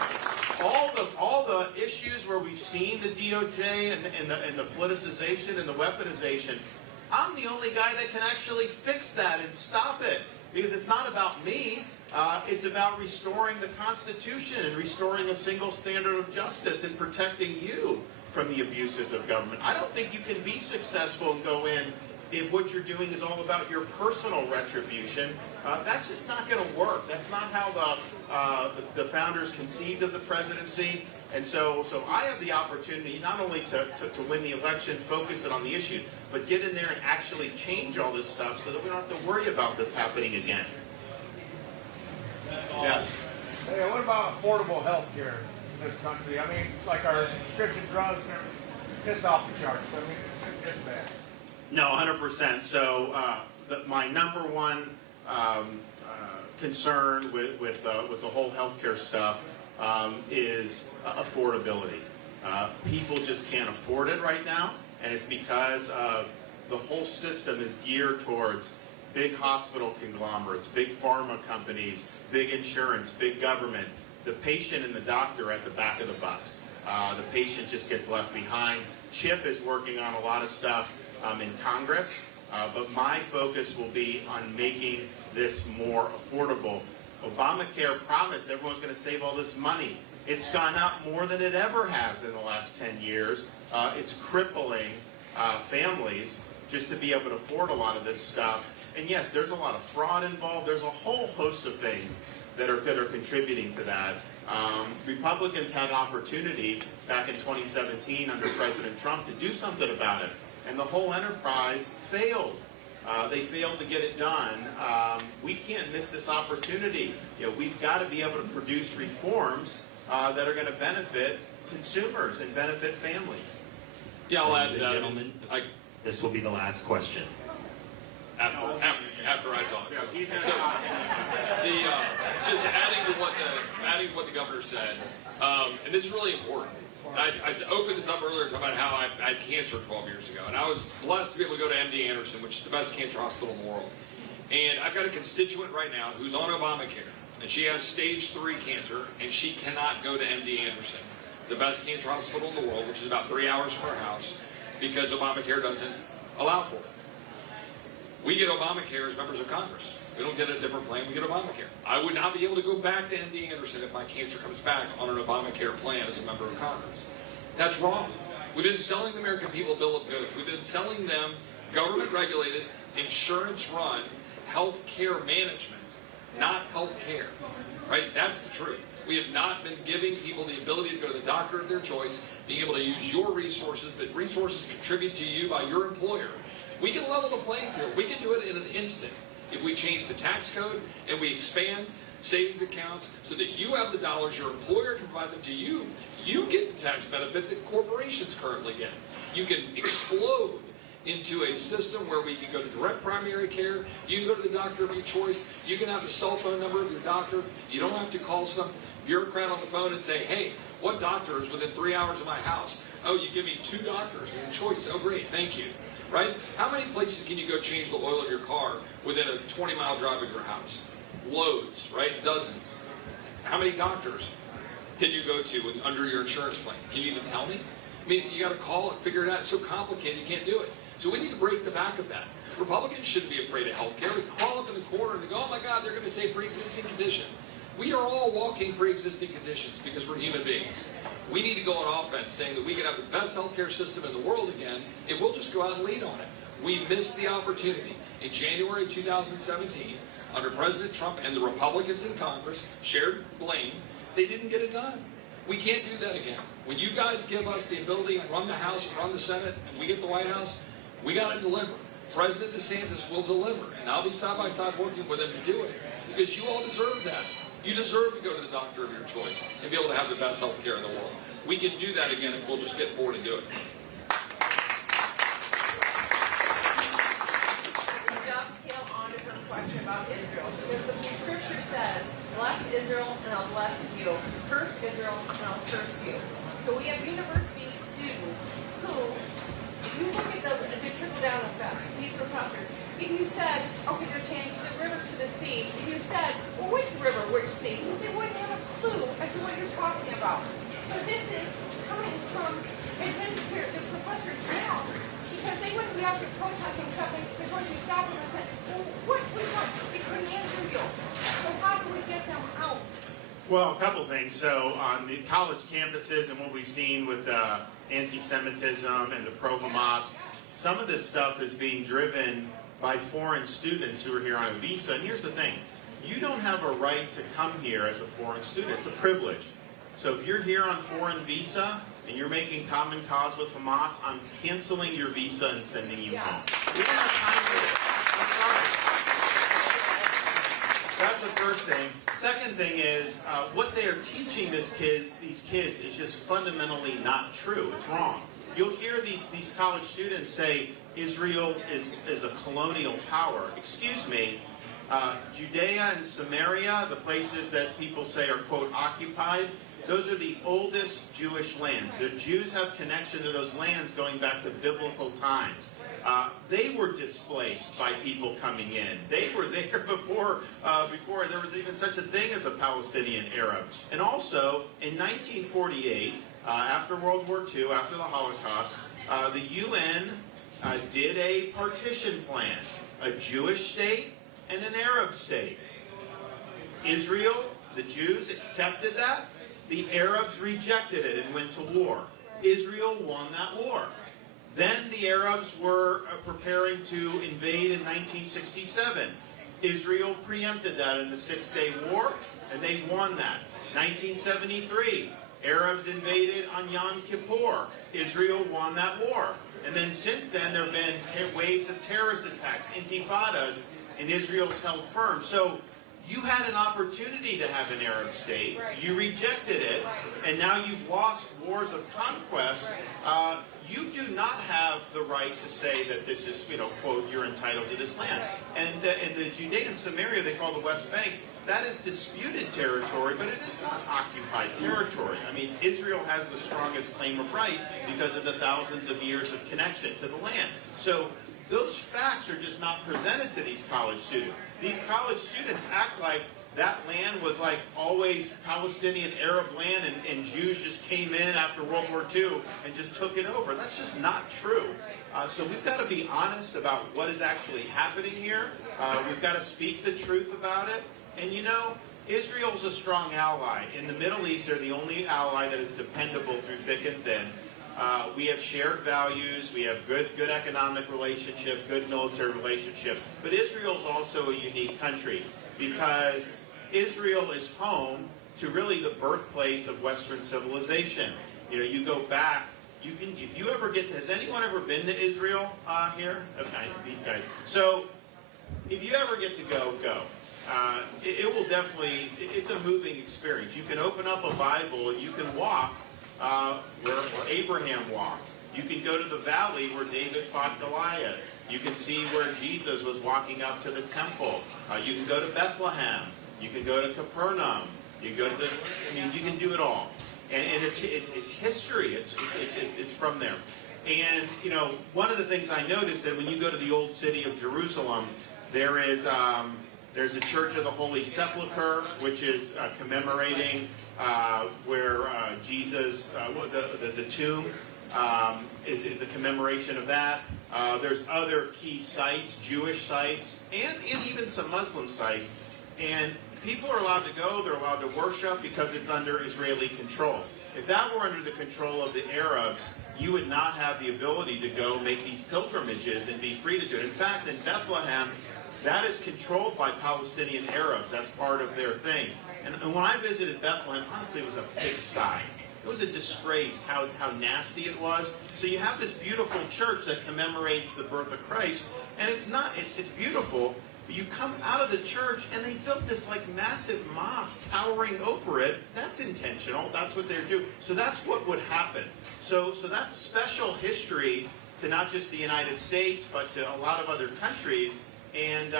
All the issues where we've seen the DOJ and the politicization and the weaponization, I'm the only guy that can actually fix that and stop it. Because it's not about me. It's about restoring the Constitution and restoring a single standard of justice and protecting you from the abuses of government. I don't think you can be successful and go in if what you're doing is all about your personal retribution. That's just not going to work. That's not how the founders conceived of the presidency. And so I have the opportunity not only to win the election, focus it on the issues, but get in there and actually change all this stuff so that we don't have to worry about this happening again. Yes. Hey, what about affordable health care in this country? I mean, like our prescription drugs, it's off the charts. I mean, it's bad. No, 100%. So my number one concern with the whole healthcare stuff is affordability. People just can't afford it right now, and it's because of the whole system is geared towards big hospital conglomerates, big pharma companies, big insurance, big government. The patient and the doctor at the back of the bus. The patient just gets left behind. Chip is working on a lot of stuff in Congress, but my focus will be on making this more affordable. Obamacare promised everyone's going to save all this money. It's gone up more than it ever has in the last 10 years. It's crippling families just to be able to afford a lot of this stuff. And yes, there's a lot of fraud involved. There's a whole host of things that are contributing to that. Republicans had an opportunity back in 2017 under President Trump to do something about it, and the whole enterprise failed. They failed to get it done. We can't miss this opportunity. We've got to be able to produce reforms that are going to benefit consumers and benefit families. Yeah, I'll add Ladies and that. gentlemen, this will be the last question. After I talk. Yeah, he's So, just adding to what the governor said, and this is really important. I opened this up earlier talking about how I had cancer 12 years ago, and I was blessed to be able to go to MD Anderson, which is the best cancer hospital in the world. And I've got a constituent right now who's on Obamacare, and she has stage 3 cancer, and she cannot go to MD Anderson, the best cancer hospital in the world, which is about 3 hours from her house, because Obamacare doesn't allow for it. We get Obamacare as members of Congress. We don't get a different plan, we get Obamacare. I would not be able to go back to MD Anderson if my cancer comes back on an Obamacare plan as a member of Congress. That's wrong. We've been selling the American people a bill of goods. We've been selling them government-regulated, insurance-run health care management, not health care. Right? That's the truth. We have not been giving people the ability to go to the doctor of their choice, being able to use your resources, but resources contribute to you by your employer. We can level the playing field. We can do it in an instant if we change the tax code and we expand savings accounts so that you have the dollars, your employer can provide them to you. You get the tax benefit that corporations currently get. You can explode into a system where we can go to direct primary care. You can go to the doctor of your choice. You can have the cell phone number of your doctor. You don't have to call some bureaucrat on the phone and say, hey, what doctor is within 3 hours of my house? Oh, you give me 2 doctors in your choice. Oh, great, thank you. Right? How many places can you go change the oil of your car within a 20-mile drive of your house? Loads, right? Dozens. How many doctors can you go to under your insurance plan? Can you even tell me? I mean, you got to call and figure it out. It's so complicated, you can't do it. So we need to break the back of that. Republicans shouldn't be afraid of health care. We crawl up in the corner and they go, oh my God, they're going to say pre-existing condition. We are all walking pre-existing conditions because we're human beings. We need to go on offense saying that we can have the best healthcare system in the world again if we'll just go out and lead on it. We missed the opportunity. In January 2017, under President Trump and the Republicans in Congress shared blame, they didn't get it done. We can't do that again. When you guys give us the ability to run the House and run the Senate, and we get the White House, we got to deliver. President DeSantis will deliver, and I'll be side by side working with him to do it because you all deserve that. You deserve to go to the doctor of your choice and be able to have the best health care in the world. We can do that again if we'll just get forward and do it. Dovetail on to her question about Israel, because the scripture says, bless Israel and I'll bless you. Curse Israel and I'll curse you. So we have university students who, if you look at the trickle-down effect, these professors, if you said, okay, you're changing the river to the sea, if you said, well, which river, which sea, they wouldn't have a clue as to what you're talking about. So this is coming from the professors now, because they wouldn't be out there protesting something, they're going to stop them and say, well, which one? We couldn't answer you. So how do we get them out? Well, a couple things. So on the college campuses and what we've seen with anti-Semitism and the pro-Hamas, some of this stuff is being driven by foreign students who are here on a visa. And here's the thing. You don't have a right to come here as a foreign student. It's a privilege. So if you're here on foreign visa and you're making common cause with Hamas, I'm canceling your visa and sending you home. We don't have time for this. I'm sorry. That's the first thing. Second thing is, what they are teaching these kids is just fundamentally not true. It's wrong. You'll hear these college students say Israel is a colonial power. Excuse me. Judea and Samaria, the places that people say are, quote, occupied, those are the oldest Jewish lands. The Jews have connection to those lands going back to biblical times. They were displaced by people coming in. They were there before there was even such a thing as a Palestinian Arab. And also, in 1948, after World War II, after the Holocaust, the UN did a partition plan, a Jewish state and an Arab state. Israel, the Jews, accepted that. The Arabs rejected it and went to war. Israel won that war. Then the Arabs were preparing to invade in 1967. Israel preempted that in the Six-Day War, and they won that. 1973, Arabs invaded on Yom Kippur. Israel won that war. And then since then, there have been waves of terrorist attacks, intifadas, and Israel's held firm. So you had an opportunity to have an Arab state. You rejected it, and now you've lost wars of conquest. You do not have the right to say that this is, quote, you're entitled to this land. And the Judea and Samaria, they call the West Bank, that is disputed territory, but it is not occupied territory. I mean, Israel has the strongest claim of right because of the thousands of years of connection to the land. So those facts are just not presented to these college students. These college students act like that land was like always Palestinian Arab land and Jews just came in after World War II and just took it over. That's just not true. So we've got to be honest about what is actually happening here. We've got to speak the truth about it. And Israel's a strong ally. In the Middle East, they're the only ally that is dependable through thick and thin. We have shared values, we have good economic relationship, good military relationship, but Israel's also a unique country because Israel is home to really the birthplace of Western civilization. You go back, if you ever get to, has anyone ever been to Israel here? Okay, these guys. So, if you ever get to go. It will definitely, it's a moving experience. You can open up a Bible and you can walk where Abraham walked. You can go to the valley where David fought Goliath. You can see where Jesus was walking up to the temple. You can go to Bethlehem. You can go to Capernaum. You can go to you can do it all. And it's history. It's from there. And, one of the things I noticed that when you go to the old city of Jerusalem, there's a Church of the Holy Sepulchre, which is commemorating where Jesus, the tomb, is the commemoration of that. There's other key sites, Jewish sites, and even some Muslim sites. And people are allowed to go, they're allowed to worship because it's under Israeli control. If that were under the control of the Arabs, you would not have the ability to go make these pilgrimages and be free to do it. In fact, in Bethlehem, that is controlled by Palestinian Arabs. That's part of their thing. And when I visited Bethlehem, honestly, it was a pigsty. It was a disgrace how nasty it was. So you have this beautiful church that commemorates the birth of Christ, and it's beautiful, but you come out of the church and they built this like massive mosque towering over it. That's intentional. That's what they're doing. So that's what would happen. So that's special history to not just the United States, but to a lot of other countries. And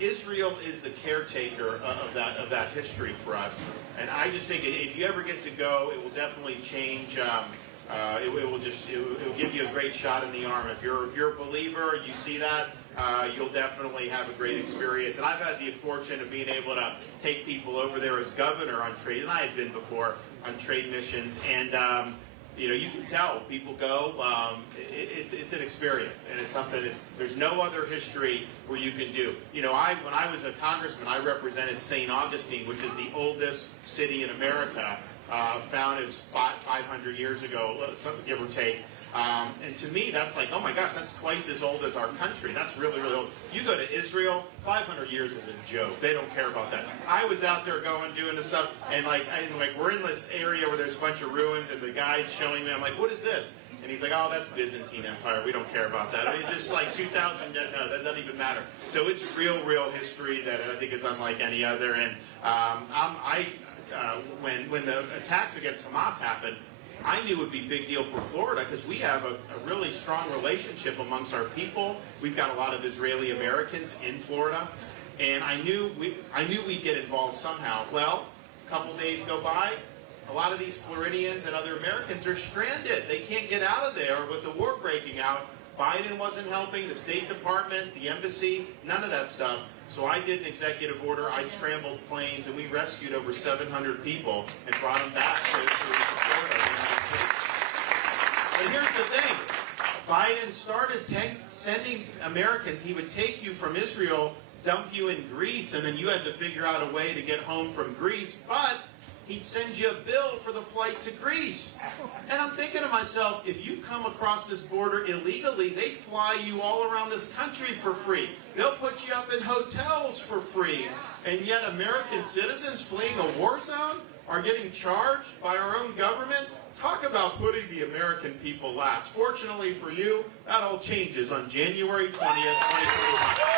Israel is the caretaker of that history for us. And I just think if you ever get to go, it will definitely change. It will give you a great shot in the arm. If you're a believer, you see that, you'll definitely have a great experience. And I've had the fortune of being able to take people over there as governor on trade, and I had been before on trade missions, and you can tell people go. It's an experience, and it's something. There's no other history where you can do. When I was a congressman, I represented St. Augustine, which is the oldest city in America. Founded 500 years ago, give or take. And to me, that's like, oh my gosh, that's twice as old as our country. That's really, really old. You go to Israel, 500 years is a joke. They don't care about that. I was out there doing this stuff, and we're in this area where there's a bunch of ruins, and the guide's showing me, I'm like, what is this? And he's like, oh, that's Byzantine Empire. We don't care about that. And it's just like 2,000, no, that doesn't even matter. So it's real history that I think is unlike any other. And when the attacks against Hamas happened, I knew it would be a big deal for Florida because we have a really strong relationship amongst our people. We've got a lot of Israeli Americans in Florida, and I knew we'd get involved somehow. Well, a couple days go by, a lot of these Floridians and other Americans are stranded. They can't get out of there with the war breaking out. Biden wasn't helping, the State Department, the embassy, none of that stuff. So I did an executive order, I scrambled planes, and we rescued over 700 people and brought them back to Florida. And here's the thing. Biden started sending Americans. He would take you from Israel, dump you in Greece, and then you had to figure out a way to get home from Greece. But he'd send you a bill for the flight to Greece. And I'm thinking to myself, if you come across this border illegally, they fly you all around this country for free. They'll put you up in hotels for free. And yet American citizens fleeing a war zone are getting charged by our own government. Talk about putting the American people last. Fortunately for you, that all changes on January 20th, 2025.